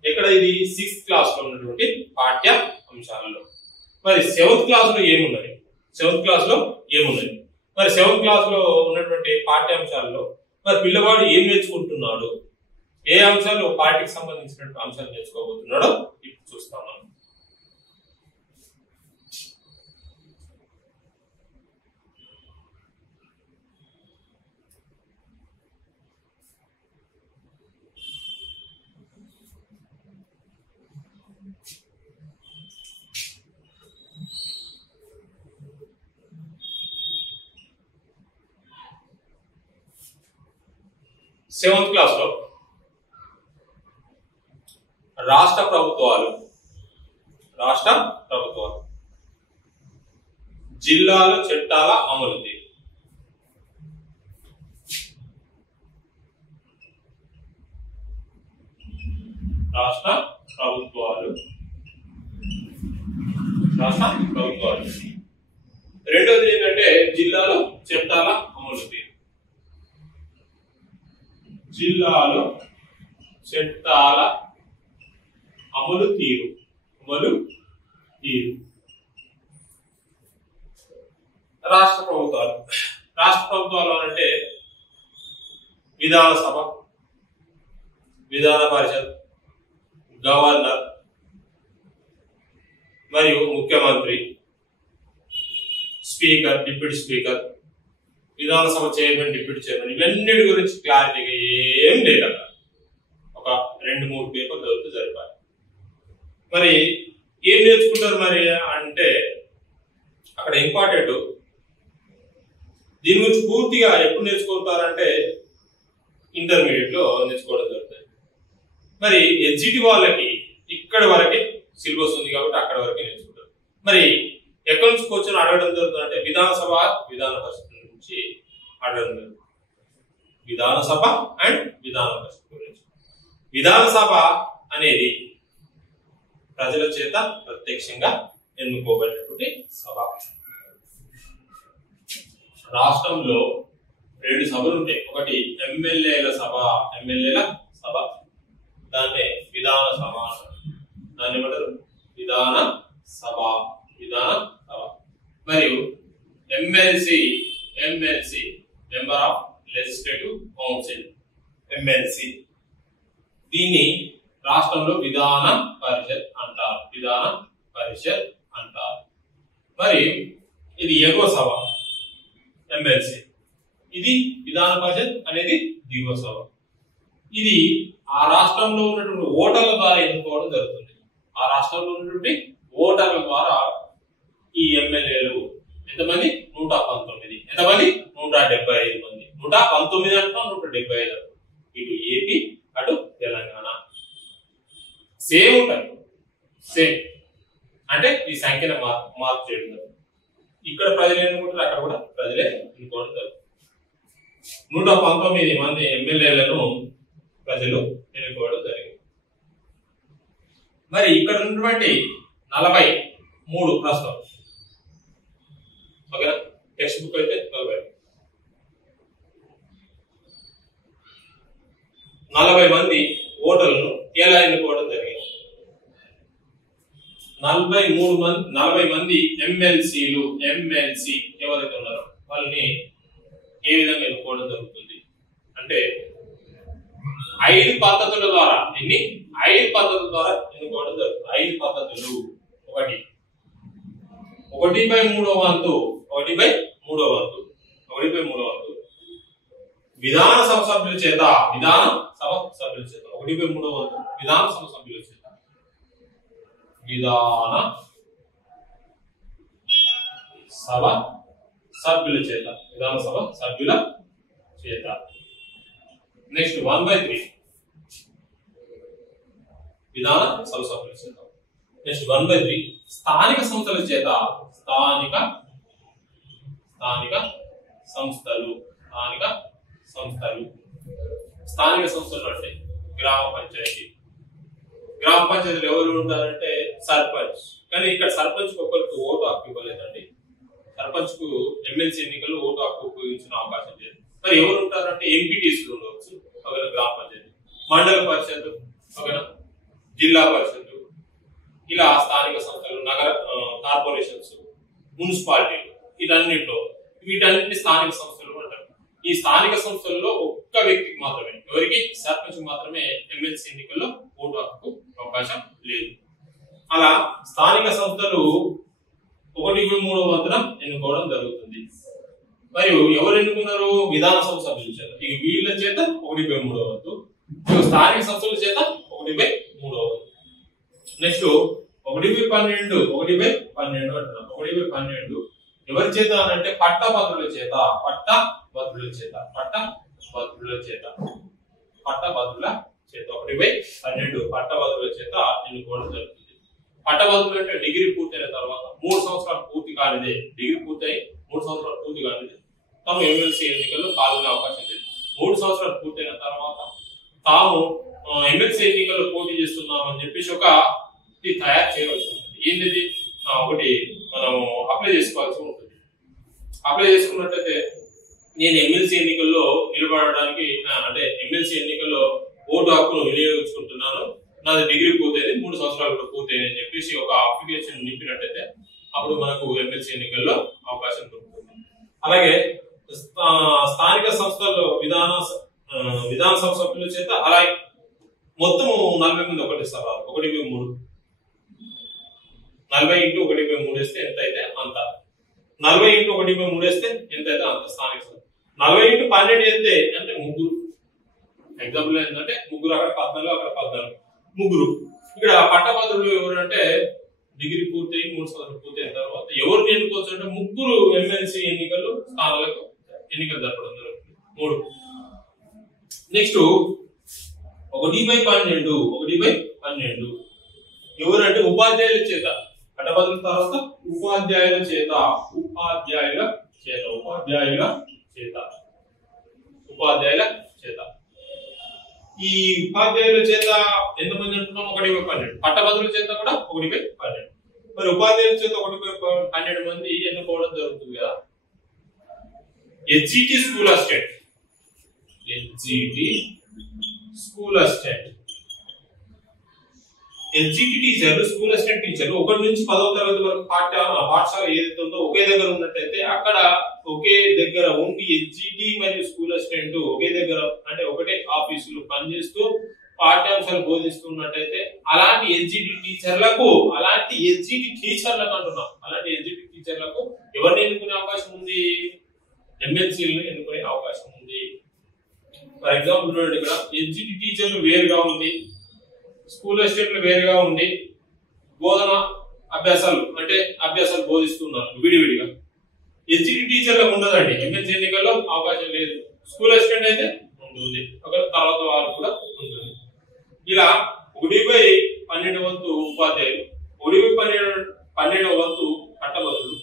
ఇక్కడ ఇది 6th క్లాస్ లో ఉన్నటువంటి పాఠ్య అంశాలలో. మరి 7th క్లాస్ లో ఏమున్నది? మరి 7th క్లాస్ లో ఉన్నటువంటి పాఠ్యాంశాలలో మరి పిల్లవాడు ఏం నేర్చుకుంటున్నాడు, ఏ అంశాలు పార్టీకి సంబంధించినటువంటి అంశాలు నేర్చుకోబోతున్నాడో ఇప్పుడు చూస్తాం మనం. సెవెంత్ క్లాస్ లో రాష్ట్ర ప్రభుత్వాలు, జిల్లాల చట్టాల అమలు తీరు. రాష్ట్ర ప్రభుత్వాలు. రెండోది ఏంటంటే జిల్లాల చట్టాల అమలు తీరు. జిల్లాలో చట్టాల అమలు తీరు. రాష్ట్ర ప్రభుత్వాలు అంటే విధానసభ, విధాన పరిషత్, గవర్నర్ మరియు ముఖ్యమంత్రి, speaker, deputy speaker, Vidhan Sabha chairman, deputy chairman, ఇవన్నిటి గురించి క్లారిటీగా ఏం లేదు. ఒక 2-3 పేపర్లు చదివితే సరిపోయి. మరి ఏం నేర్చుకుంటారు మరి అంటే అక్కడ ఇంపార్టెంట్, దీని గురించి పూర్తిగా ఎప్పుడు నేర్చుకుంటారంటే ఇంటర్మీడియట్ లో నేర్చుకోవడం జరుగుతుంది. మరి ఎస్జిటి వాళ్ళకి ఇక్కడ వరకే సిలబస్ ఉంది కాబట్టి అక్కడ వరకే నేర్చుకుంటారు. మరి ఎక్కడి నుంచి కూర్చొని అడగడం జరుగుతుంది అంటే విధానసభ, విధాన పరిషత్ నుంచి అడగడం జరుగుతుంది. విధానసభ అండ్ విధాన పరిషత్ గురించి. విధానసభ అనేది ప్రజల చేత ప్రత్యక్షంగా ఎన్నుకోబడినటువంటి సభ. రాష్ట్రంలో 2 సభలు ఉంటాయి. ఒకటి ఎమ్మెల్యేల సభ, దాన్ని విధాన సభ, దాన్ని ఏమంటారు? విధాన సభ. మరియు MLC, member of legislative council, MLC. దీన్ని రాష్ట్రంలో విధాన పరిషత్ అంటారు. మరి ఇది ఎగువ సభ ఎమ్మెల్సీ, ఇది విధాన పరిషత్ అనేది దిగువ సభ. ఇది ఆ రాష్ట్రంలో ఉన్నటువంటి ఓటర్ల ద్వారా ఎన్నుకోవడం జరుగుతుంది. ఆ రాష్ట్రంలో ఉన్నటువంటి ఓటర్ల ద్వారా ఈ ఎమ్మెల్యేలు ఎంతమంది? 119. ఎంతమంది? 175 మంది. 119 అంటున్నాం, 175 అంటున్నాం. ఇటు ఏపీ, అటు తెలంగాణ సేమ్ ఉంటాయి. సేమ్ అంటే ఈ సంఖ్యను మార్పు చేయడం. ఇక్కడ ప్రజలు ఎన్నుకుంటారు, అక్కడ కూడా ప్రజలే ఎన్నుకోవడం జరుగుతుంది. 119 మంది ఎమ్మెల్యేలను ప్రజలు ఎన్నుకోవడం జరిగింది. మరి ఇక్కడ ఉన్నటువంటి 43 ప్రశ్నలు ఓకేనా, టెక్స్ట్ బుక్ అయితే 40 మంది ఓటర్లను ఎలా ఎన్నుకోవడం జరిగింది? 40 మంది ఎమ్మెల్సీలు ఎవరైతే ఉన్నారో వాళ్ళని ఏ విధంగా ఎన్నుకోవడం జరుగుతుంది అంటే 5 పద్ధతుల ద్వారా 5 పద్ధతుల ద్వారా ఎన్నుకోవడం జరుగుతుంది. 5 పద్ధతులు. 1/3 వంతు విధానసభ సభ్యుల చేత 1/3 వంతు విధానసభ సభ్యుల చేత విధానసభ సభ్యుల చేత. నెక్స్ట్ 1/3 విధానసభ సభ్యుల చేత. నెక్స్ట్ 1/3 స్థానిక సంస్థల చేత స్థానిక సంస్థలు అంటే గ్రామ పంచాయతీలు ఎవరు ఉంటారంటే సర్పంచ్. కానీ ఇక్కడ సర్పంచ్ ఒకరికి ఓటు హక్కు ఇవ్వలేదండి. సర్పంచ్ కు ఎమ్మెల్సీ ఎన్నికల్లో ఓటు హక్కు ఉపయోగించిన అవకాశం లేదు. మరి ఎవరు ఉంటారంటే ఎంపీటీసీలు ఉండవచ్చు ఒకవేళ గ్రామ పంచాయతీ, మండల పరిషత్ ఒకవేళ జిల్లా పరిషత్, ఇలా స్థానిక సంస్థలు, నగర కార్పొరేషన్స్, మున్సిపాలిటీలు, వీటన్నిటిని స్థానిక సంస్థలు అంటారు. ఈ స్థానిక సంస్థల్లో ఒక్క వ్యక్తికి మాత్రమే, ఎవరికి? సర్పంచ్ మాత్రమే ఎమ్మెల్సీ ఎన్నికల్లో ఓటు హక్కు అవకాశం లేదు. అలా స్థానిక సంస్థలు 1/3 వంతున ఎన్నుకోవడం జరుగుతుంది. మరియు ఎవరు ఎన్నుకున్నారు? విధానసభ సభ్యుల చేత. ఇక వీళ్ళ చేత 1/3 వంతు, స్థానిక సంస్థల చేత 1/3 వంతు. నెక్స్ట్ 1/12 అంటున్నాం. 1/12 ఎవరి చేత అంటే పట్టభద్రుల చేత ఎన్నుకోవడం జరుగుతుంది. పట్టభద్రులు అంటే డిగ్రీ పూర్తయిన తర్వాత 3 సంవత్సరాలు పూర్తి కానిదే, తాము ఎమ్మెల్సీ ఎన్నికల్లో పాల్గొనే అవకాశం లేదు. 3 సంవత్సరాలు పూర్తయిన తర్వాత తాము ఎమ్మెల్సీ ఎన్నికల్లో పోటీ చేస్తున్నామని చెప్పేసి ఒక తయారు చేయవలసి ఉంటుంది. ఏంటిది? ఒకటి మనం అప్లై చేసుకోవాల్సి ఉంటుంది. అప్లై చేసుకున్నట్లయితే నేను ఎమ్మెల్సీ ఎన్నికల్లో నిలబడడానికి అంటే ఎమ్మెల్సీ ఎన్నికల్లో ఓటు హక్కును వినియోగించుకుంటున్నాను, నాది డిగ్రీ పూర్తయింది, 3 సంవత్సరాలు కూడా పూర్తయింది అని చెప్పేసి ఒక అప్లికేషన్ నింపినట్టయితే అప్పుడు మనకు ఎమ్మెల్సీ ఎన్నికల్లో అవకాశం దొరుకుతుంది. అలాగే స్థానిక సంస్థల్లో విధానసభ సభ్యుల చేత అలాగే మొత్తం 40 మంది ఒకటి ఇస్తారు. 1/3 40 × 1/3 వేస్తే ఎంత అయితే అంత. 40 × 1/3 వేస్తే ఎంత అయితే అంత స్థానిక సంస్థ. 40 × 12 వేస్తే అంటే 3. ఎగ్జాంపుల్ ఏంటంటే 3 అక్కడ 14, అక్కడ 14, 3. ఇక్కడ పట్టభద్రులు ఎవరు అంటే డిగ్రీ పూర్తయి 3 సంవత్సరాలు పూర్తయిన తర్వాత ఎవరు ఎన్నుకోవచ్చు అంటే 3 ఎమ్మెల్సీ ఎన్నికలు స్థానాలకు ఎన్నికలు జరపడం జరుగుతుంది. 3. నెక్స్ట్ 1/12 ఎవరంటే ఉపాధ్యాయుల చేత. పట్టభద్రుల తర్వాత ఉపాధ్యాయుల చేత ఈ ఉపాధ్యాయుల చేత ఎంతమంది అంటున్నాం? 1/12. పట్టభద్రుల చేత కూడా 1/12. మరి ఉపాధ్యాయుల చేత 1/12 మంది ఎన్నుకోవడం జరుగుతుంది కదా. HGT school assistant HGT teacher, school assistant teacher 1 నుంచి 10వ తరగతి వరకు పాఠశాల ఏదైతే ఉందో ఒకే దగ్గర ఉన్నట్టయితే అక్కడ ఒకే దగ్గర ఉండి HGT మరియు స్కూల్ అసిస్టెంట్ ఒకే దగ్గర అంటే ఒకటే ఆఫీసులో పనిచేస్తూ పాఠ్యాంశాలు బోధిస్తున్నట్టయితే అలాంటి HGT టీచర్లకు ఎవరిని ఎన్నుకునే అవకాశం ఉంది? ఎమ్మెల్సీలను ఎన్నుకునే అవకాశం ఉంది. ఫర్ ఎగ్జాంపుల్ చూడండి, ఇక్కడ HGT టీచర్లు వేరుగా ఉంది, స్కూల్ అసిస్టెంట్లు వేరుగా ఉండి బోధన అభ్యాసాలు బోధిస్తున్నారు విడివిడిగా. HGT టీచర్లకు ఉండదండి, ఎమ్మెల్సీ ఎన్నికల్లో అవకాశం లేదు. స్కూల్ అసిస్టెంట్ అయితే ఉంటుంది, తర్వాత వారు కూడా ఉంటుంది. ఇలా 1/12 వంతు ఉపాధ్యాయులు, 1/12 వంతు పట్టభద్రులు,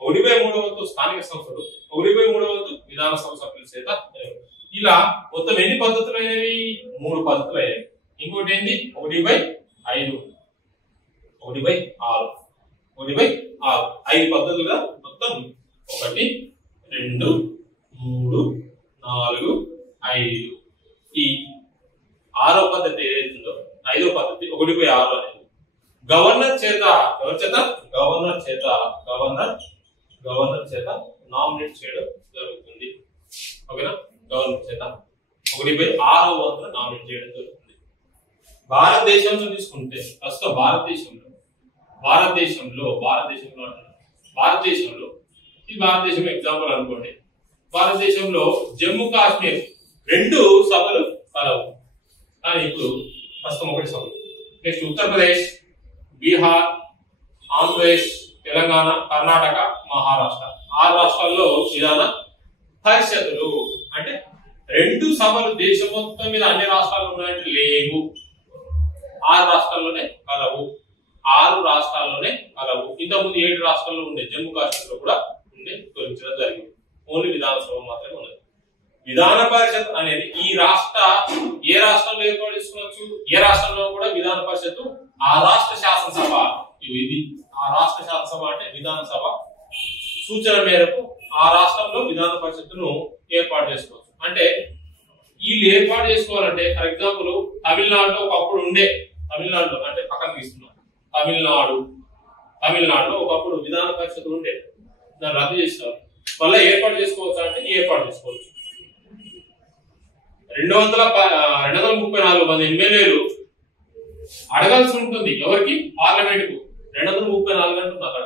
1/3 వంతు స్థానిక సంస్థలు, 1/3 వంతు విధానసభ సభ్యుల చేత. ఇలా మొత్తం ఎన్ని పద్ధతులు అయినవి? 3 పద్ధతులు అయ్యాయి. ఇంకోటి ఏంది 1/5 1/6 1/6 5 పద్ధతులుగా మొత్తం 1 2 3 4 5. ఈ 6వ పద్ధతి ఏదైతుందో 5వ పద్ధతి 1/6 అనేది గవర్నర్ చేత నామినేట్ చేయడం జరుగుతుంది. ఓకేనా? గవర్నర్ చేత 1/6 వంతున నామినేట్ చేయడం జరుగుతుంది. భారతదేశంలో తీసుకుంటే ప్రస్తుతం భారతదేశంలో ఈ భారతదేశం ఎగ్జాంపుల్ అనుకోండి. భారతదేశంలో జమ్మూ కాశ్మీర్ 2 సభలు కలవు, కానీ ఇప్పుడు ప్రస్తుతం 1 సభ. నెక్స్ట్ ఉత్తరప్రదేశ్, బీహార్, ఆంధ్రప్రదేశ్, తెలంగాణ, కర్ణాటక, మహారాష్ట్ర 6 రాష్ట్రాల్లో విధాన పరిషత్తులు అంటే 2 సభలు దేశం మొత్తం మీద అన్ని రాష్ట్రాల్లో ఉన్నాయంటే లేవు. 6 రాష్ట్రాల్లోనే కలవు. ఇంతకుముందు 7 రాష్ట్రాల్లో ఉండే జమ్మూ కాశ్మీర్ లో కూడా ఉండే తొలగించడం జరిగింది. ఓన్లీ విధానసభ మాత్రమే ఉన్నది. విధాన పరిషత్ అనేది ఏ రాష్ట్రంలో ఏర్పాటు చేసుకోవచ్చు. ఏ రాష్ట్రంలో కూడా విధాన పరిషత్తు ఆ రాష్ట్ర శాసనసభ అంటే విధానసభ సూచన మేరకు ఆ రాష్ట్రంలో విధాన పరిషత్తును ఏర్పాటు చేసుకోవచ్చు. అంటే వీళ్ళు ఏర్పాటు చేసుకోవాలంటే ఫర్ ఎగ్జాంపుల్ తమిళనాడులో ఒకప్పుడు ఉండే తమిళనాడులో అంటే పక్కన తీసుకున్నాం. తమిళనాడులో ఒకప్పుడు విధాన పరిషత్తు ఉండే, దాన్ని రద్దు చేస్తారు. మళ్ళీ ఏర్పాటు చేసుకోవచ్చు అంటే ఏర్పాటు చేసుకోవచ్చు. 234 మంది ఎమ్మెల్యేలు అడగాల్సి ఉంటుంది. ఎవరికి? పార్లమెంట్ కు. 234 అంటుంది అక్కడ.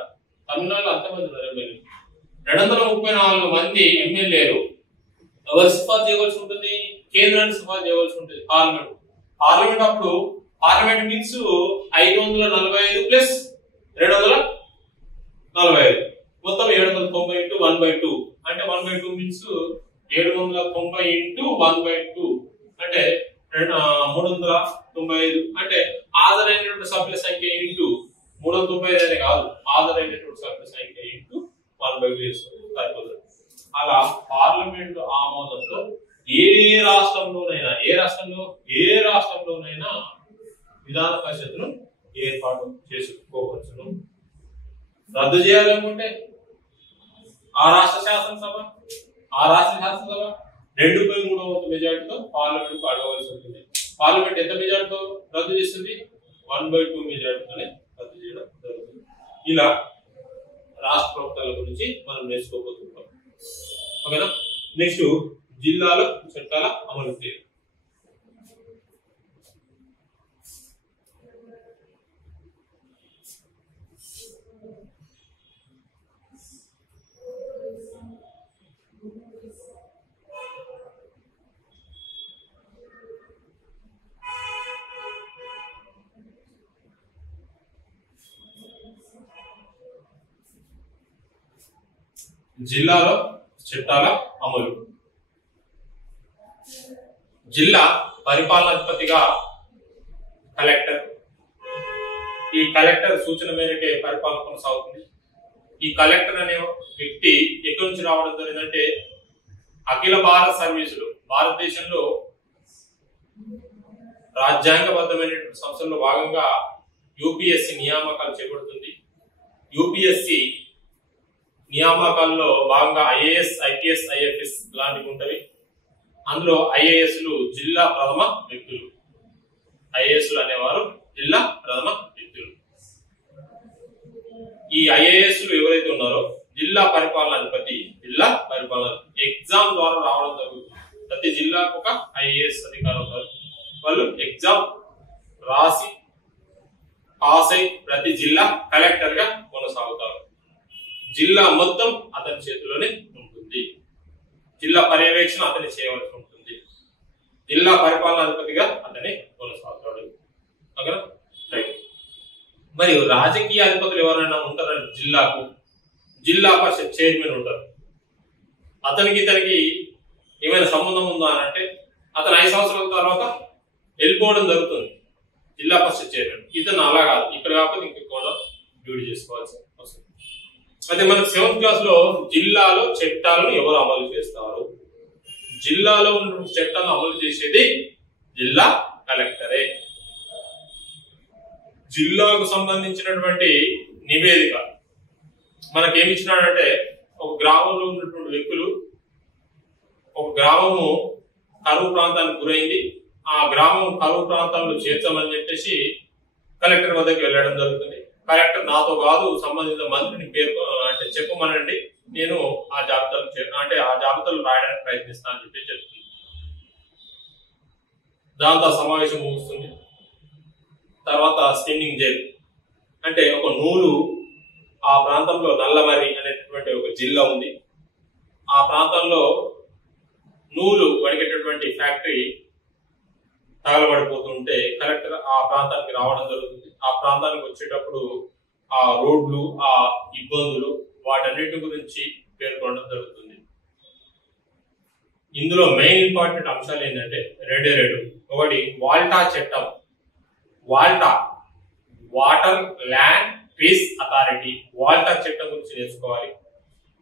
తమిళనాడులో అంతమంది ఉన్నారు ఎమ్మెల్యేలు. 234 మంది ఎమ్మెల్యేలు ఎవరు సిఫార్సు చేయవలసి ఉంటుంది? కేంద్రాన్ని సిఫార్సు చేయవలసి ఉంటుంది. పార్లమెంట్ అప్పుడు పార్లమెంట్ మీన్స్ 545 ప్లస్ 245 మొత్తం 790 into 1/2 అంటే 1/2 మీన్స్ 790 into 1/2 అంటే 395 అంటే హాజరైనటువంటి సభ్యుల సంఖ్య ఇంటూ 395 అనే కాదు, హాజరైనటువంటి సభ్యుల సంఖ్య ఇంటూ 1/2 చేసుకోవాలి. అలా పార్లమెంట్ ఆమోదంతో ఏ రాష్ట్రంలోనైనా విధాన పరిషత్తును ఏర్పాటు చేసుకోవచ్చును. రద్దు చేయాలనుకుంటే ఆ రాష్ట్ర శాసనసభ 2/3 మెజార్టీతో పార్లమెంట్ కు అడగవలసి ఉంటుంది. పార్లమెంట్ ఎంత మెజార్టీతో రద్దు చేస్తుంది? 1/2 మెజార్టీతోనే రద్దు చేయడం జరుగుతుంది. ఇలా రాష్ట్ర ప్రభుత్వాల గురించి మనం నేర్చుకోబోతున్నాం. ఓకేనా? నెక్స్ట్ జిల్లాలో చట్టాల అమలు తీరు. జిల్లాలో చట్టాల అమలు. జిల్లా పరిపాలనాధిపతిగా కలెక్టర్. ఈ కలెక్టర్ సూచన మేరకే పరిపాలన కొనసాగుతుంది. ఈ కలెక్టర్ అనే వ్యక్తి ఎక్కడి నుంచి రావడం జరిగిందంటే అఖిల భారత సర్వీసులు భారతదేశంలో రాజ్యాంగబద్ధమైనటువంటి సంస్థల్లో భాగంగా యూపీఎస్సి నియామకాలు చేపడుతుంది. యూపీఎస్సి నియామకాల్లో భాగంగా ఐఏఎస్, ఐపీఎస్, ఐఎఫ్ఎస్ లాంటివి ఉంటవి. అందులో ఐఏఎస్లు జిల్లా ప్రథమ వ్యక్తులు. ఐఏఎస్లు అనేవారు జిల్లా ప్రథమ వ్యక్తులు. ఈ ఐఏఎస్లు ఎవరైతే ఉన్నారో జిల్లా పరిపాలనాధిపతి, జిల్లా పరిపాలన ఎగ్జామ్ ద్వారా రావడం జరుగుతుంది. ప్రతి జిల్లాకు ఒక ఐఏఎస్ అధికారులు ఉంటారు. వాళ్ళు ఎగ్జామ్ రాసి పాస్ అయి ప్రతి జిల్లా కలెక్టర్ గా కొనసాగుతారు. జిల్లా మొత్తం అతని చేతిలోనే ఉంటుంది. జిల్లా పర్యవేక్షణ అతని చేయవలసి ఉంటుంది. జిల్లా పరిపాలనాధిపతిగా అతని కొనసాగుతాడు. ఓకేనా? రైట్. మరియు రాజకీయ అధిపతులు ఎవరైనా ఉంటారంటే జిల్లాకు జిల్లా పరిషత్ చైర్మన్ ఉంటారు. ఇతనికి ఏమైనా సంబంధం ఉందా అని అంటే అతను 5 సంవత్సరాల తర్వాత వెళ్ళిపోవడం జరుగుతుంది. జిల్లా పరిషత్ చైర్మన్ ఇతను అలా కాదు, ఇక్కడ కాకపోతే ఇంకెక్కువ డ్యూటీ చేసుకోవాల్సి వస్తుంది. అయితే మనకు 7th క్లాస్ లో జిల్లాలో చట్టాలను ఎవరు అమలు చేస్తారు? జిల్లాలో ఉన్న చట్టాలను అమలు చేసేది జిల్లా కలెక్టరే. జిల్లాకు సంబంధించినటువంటి నివేదిక మనకేమి ఇచ్చినాడంటే, ఒక గ్రామంలో ఉన్నటువంటి వ్యక్తులు, ఒక గ్రామము కరువు ప్రాంతానికి గురైంది, ఆ గ్రామం కరువు ప్రాంతంలో చేర్చమని చెప్పేసి కలెక్టర్ వద్దకు వెళ్ళడం జరుగుతుంది. కలెక్టర్ నాతో కాదు, సంబంధిత మంత్రిని అంటే చెప్పమనండి, నేను ఆ జాబితాలు రాయడానికి ప్రయత్నిస్తాను అని చెప్పి చెప్తుంది. దాంతో సమావేశం ముగుస్తుంది. తర్వాత స్పిన్నింగ్ జైల్ అంటే ఒక నూలు, ఆ ప్రాంతంలో నల్లమర్రి అనేటటువంటి ఒక జిల్లా ఉంది. ఆ ప్రాంతంలో నూలు వడికేటటువంటి ఫ్యాక్టరీ తగలబడిపోతుంటే కలెక్టర్ ఆ ప్రాంతానికి రావడం జరుగుతుంది. ఆ ప్రాంతానికి వచ్చేటప్పుడు ఆ రోడ్లు, ఆ ఇబ్బందులు, వాటన్నిటి గురించి పేర్కొనడం జరుగుతుంది. ఇందులో మెయిన్ ఇంపార్టెంట్ అంశాలు ఏంటంటే రెండే. ఒకటి వాల్టా చట్టం. WALTA water land peace authority, WALTA చట్టం గురించి నేర్చుకోవాలి.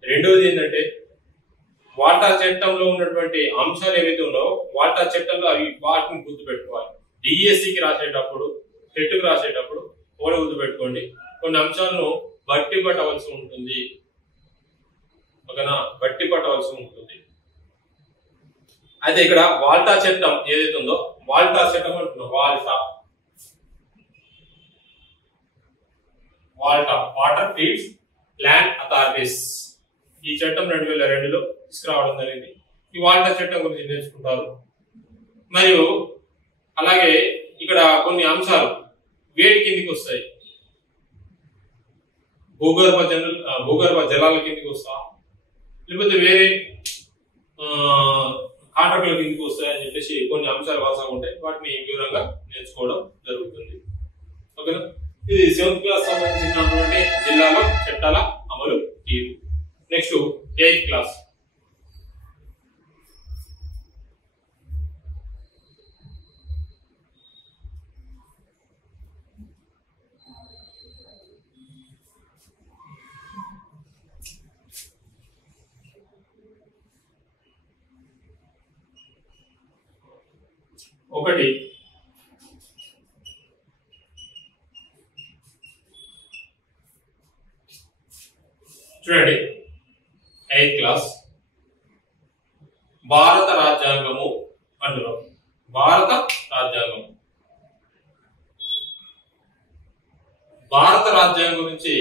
రెండవది ఏంటంటే వాల్టా చట్టంలో ఉన్నటువంటి అంశాలు ఏవైతే ఉన్నాయో వాల్టా చట్టంలో అవి వాటిని గుర్తుపెట్టుకోవాలి. డిఎస్సికి రాసేటప్పుడు, టెట్కి రాసేటప్పుడు కూడా గుర్తుపెట్టుకోండి. కొన్ని అంశాలను బట్టి పట్టవలసి ఉంటుంది. ఓకేనా, బట్టి పట్టవలసి ఉంటుంది. అయితే ఇక్కడ వాల్టా చట్టం ఏదైతే ఉందో, వాల్టా చట్టం అంటున్నాం, WALTA water fields land authorities, ఈ చట్టం 2002లో తీసుకురావడం జరిగింది. ఈ వాల్టా చట్టం గురించి నేర్చుకుంటారు. మరియు అలాగే ఇక్కడ కొన్ని అంశాలు వేటి కిందికి వస్తాయి, భూగర్భ జలాల కిందికి వస్తా, లేకపోతే వేరే కాంట్రాక్టుల కిందికి వస్తాయని చెప్పేసి కొన్ని అంశాలు వరుసగా ఉంటాయి. వాటిని వివరంగా నేర్చుకోవడం జరుగుతుంది. ఓకేనా, ఇది 7th క్లాస్ సంబంధించినటువంటి జిల్లాలో చట్టాల అమలు తీరు. Next 8th class. ఒకటి చూడండి, 8th క్లాస్ భారత రాజ్యాంగము అంటున్నాం. భారత రాజ్యాంగం, భారత రాజ్యాంగం గురించి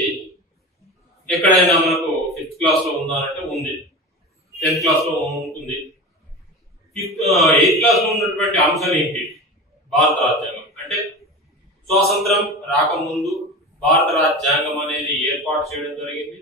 ఎక్కడైనా మనకు 5th క్లాస్ లో ఉందా అంటే ఉంది, 10th క్లాస్ లో ఉంటుంది. 8th క్లాస్ లో ఉన్నటువంటి అంశాలు ఏంటి? భారత రాజ్యాంగం అంటే స్వాతంత్రం రాకముందు భారత రాజ్యాంగం అనేది ఏర్పాటు చేయడం జరిగింది.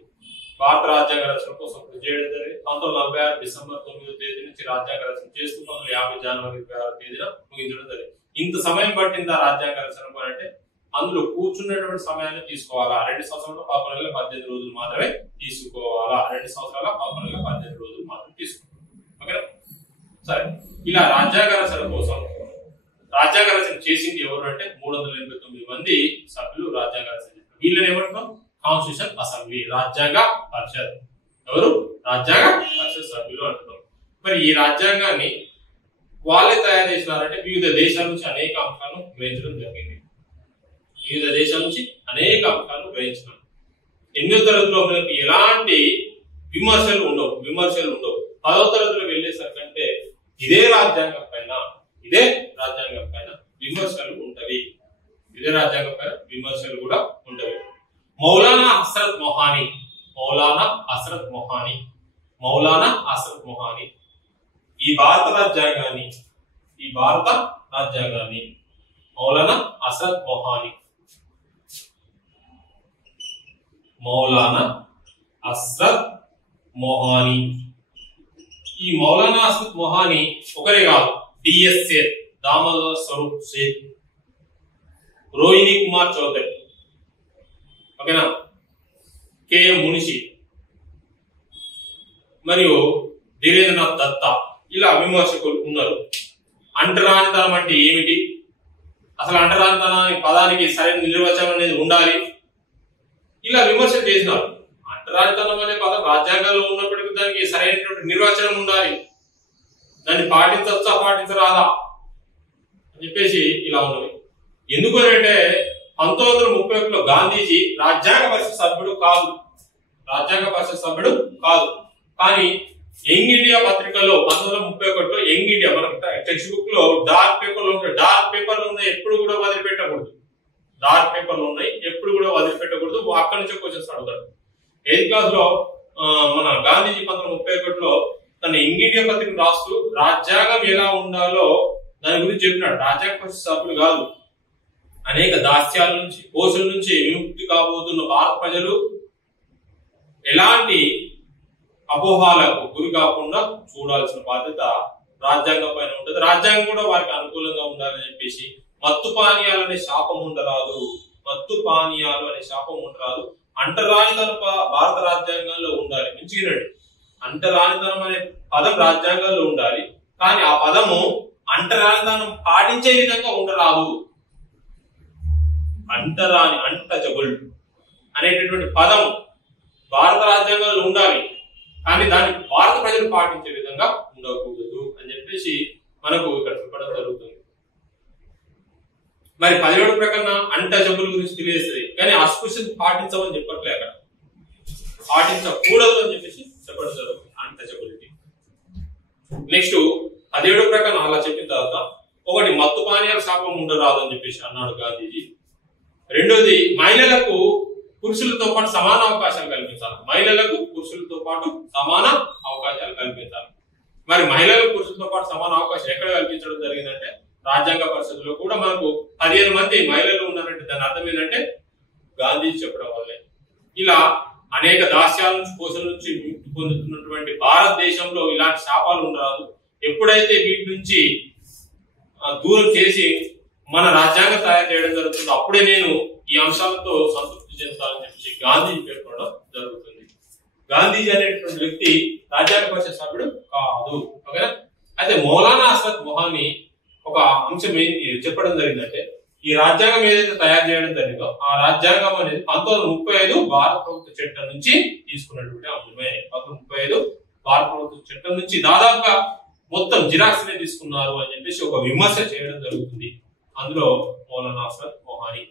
భారత రాజ్యాంగ రచన కోసం కృషి చేయడం జరిగింది. 1946 డిసెంబర్ 9వ తేదీ నుంచి రాజ్యాంగ రచన చేస్తూ 1950 జనవరి 26వ తేదీన ముగించడం జరిగింది. ఇంత సమయం పట్టింది ఆ రాజ్యాంగ రచన అంటే అందులో కూర్చున్నటువంటి సమయాన్ని తీసుకోవాలా, 2 సంవత్సరాల 11 నెలల 18 రోజులు మాత్రమే తీసుకోవాలా, 2 సంవత్సరాల 11 నెలల 18 రోజులు మాత్రమే తీసుకోవాలి. ఓకేనా, సరే. ఇలా రాజ్యాంగ రచన కోసం రాజ్యాంగ రచన చేసింది ఎవరు అంటే 389 మంది సభ్యులు రాజ్యాంగ రచన చేశారు. వీళ్ళని ఏమంటున్నాం? కాన్స్టిట్యూషన్ అసెంబ్లీ, రాజ్యాంగ పరిషత్. ఎవరు? రాజ్యాంగ పరిషత్ సభ్యులు అంటున్నాం. మరి ఈ రాజ్యాంగాన్ని వాళ్ళే తయారు చేసినారంటే వివిధ దేశాల నుంచి అనేక అంశాలను గ్రహించడం జరిగింది. వివిధ దేశాల నుంచి అనేక అంశాలను గ్రహించినాం. 8వ తరగతిలో మనకి ఎలాంటి విమర్శలు ఉండవు. 10వ తరగతిలో వెళ్ళేసరికంటే ఇదే రాజ్యాంగం పైన విమర్శలు ఉంటవి. కూడా ఉంటవి. మౌలానా హస్రత్ మొహాని ఈ భారత రాజ్యాంగాన్ని మౌలానా హస్రత్ మొహాని ఈ మౌలానా హస్రత్ మొహాని ఒకరే కాదు, డిఎస్ సేత్, దామోదర్ స్వరూప్ సేత్, రోహిణి కుమార్ చౌదరి, ఓకేనా, కెఎం మునిషి మరియు ధీరేంద్రనాథ్ దత్తా, ఇలా విమర్శకులు ఉన్నారు. అంటరానితనం అంటే ఏమిటి, అసలు అంటరానితనానికి పదానికి సరైన నిర్వచనం అనేది ఉండాలి, ఇలా విమర్శలు చేసినారు. అంటరానితనం అనే పదం రాజ్యాంగంలో ఉన్నప్పటికీ దానికి సరైనటువంటి నిర్వచనం ఉండాలి. దాన్ని పాటించవచ్చా పాటించరాదా అని చెప్పేసి ఇలా ఉన్నది. ఎందుకు అంటే 1931లో గాంధీజీ రాజ్యాంగ పరిషత్ సభ్యుడు కాదు, కానీ యంగ్ ఇండియా పత్రికలో 1931లో యంగ్ ఇండియా మనకు టెక్స్ట్ బుక్ లో డార్క్ పేపర్లు ఉంటాయి. డార్క్ పేపర్లు ఉన్నాయి, ఎప్పుడు కూడా వదిలిపెట్టకూడదు. అక్కడి నుంచి క్వశ్చన్స్ అడుగుతాడు. 8th క్లాస్ లో మన గాంధీజీ 1931లో తన యంగ్ ఇండియా పత్రిక రాస్తూ రాజ్యాంగం ఎలా ఉండాలో దాని గురించి చెప్పినాడు. రాజ్యాంగ పరిషత్ సభ్యుడు కాదు. అనేక దాస్యాల నుంచి, కోసుల నుంచి విముక్తి కాబోతున్న భారత ప్రజలు ఎలాంటి అపోహాలకు గురి కాకుండా చూడాల్సిన బాధ్యత రాజ్యాంగం పైన ఉంటుంది. రాజ్యాంగం కూడా వారికి అనుకూలంగా ఉండాలని చెప్పేసి మత్తు పానీయాలు అనే శాపం ఉండరాదు, అంటరానితనం భారత రాజ్యాంగంలో ఉండాలి. మంచిగానండి, అంటరానితనం అనే పదం రాజ్యాంగంలో ఉండాలి, కానీ ఆ పదము అంటరానితనం పాటించే విధంగా ఉండరాదు. అన్టచబుల్ అనేటటువంటి పదం భారత రాజ్యాంగంలో ఉండాలి, కానీ దాన్ని భారత ప్రజలు పాటించే విధంగా ఉండకూడదు అని చెప్పేసి మనకు ఇక్కడ చెప్పడం జరుగుతుంది. మరి 17 ప్రకటన అన్టచబుల్ గురించి తెలియజేస్తుంది, కానీ అస్పృశ్యత పాటించమని చెప్పట్లే, అక్కడ పాటించకూడదు అని చెప్పేసి చెప్పడం జరుగుతుంది అన్టచబిలిటీ. నెక్స్ట్ 17 ప్రకటన అలా చెప్పిన తర్వాత ఒకటి మత్తు పానీయాల శాపం ఉండరాదు అని చెప్పేసి అన్నాడు గాంధీజీ. రెండోది మహిళలకు పురుషులతో పాటు సమాన అవకాశాలు కల్పించాలి. మరి మహిళలకు పురుషులతో పాటు సమాన అవకాశం ఎక్కడ కల్పించడం జరిగిందంటే రాజ్యాంగ పరిషత్తులో కూడా మనకు 15 మంది మహిళలు ఉన్నారంటే దాని అర్థం ఏంటంటే గాంధీజీ చెప్పడం వల్లే. ఇలా అనేక దాస్యాల నుంచి, కోసల నుంచి విముక్తి పొందుతున్నటువంటి భారతదేశంలో ఇలాంటి శాపాలు ఉండరాదు. ఎప్పుడైతే వీటి నుంచి దూరం చేసి మన రాజ్యాంగం తయారు చేయడం జరుగుతుందో అప్పుడే నేను ఈ అంశాలతో సంతృప్తి చెందుతానని చెప్పి గాంధీజీ పేర్కొనడం జరుగుతుంది. గాంధీజీ అనేటువంటి వ్యక్తి రాజ్యాంగ పరిషత్ సభ్యుడు కాదు. ఓకేనా? అయితే మౌలానా అసద్ మొహాని ఒక అంశం చెప్పడం జరిగిందంటే ఈ రాజ్యాంగం ఏదైతే తయారు చేయడం జరిగిందో ఆ రాజ్యాంగం అనేది 1935 భారత ప్రభుత్వ చట్టం నుంచి తీసుకున్నటువంటి అంశమే. 1935 భారత ప్రభుత్వ చట్టం నుంచి దాదాపుగా మొత్తం జిరాక్స్ నే తీసుకున్నారు అని చెప్పేసి ఒక విమర్శ చేయడం జరుగుతుంది అందులో మౌలానా అసద్ మొహాని.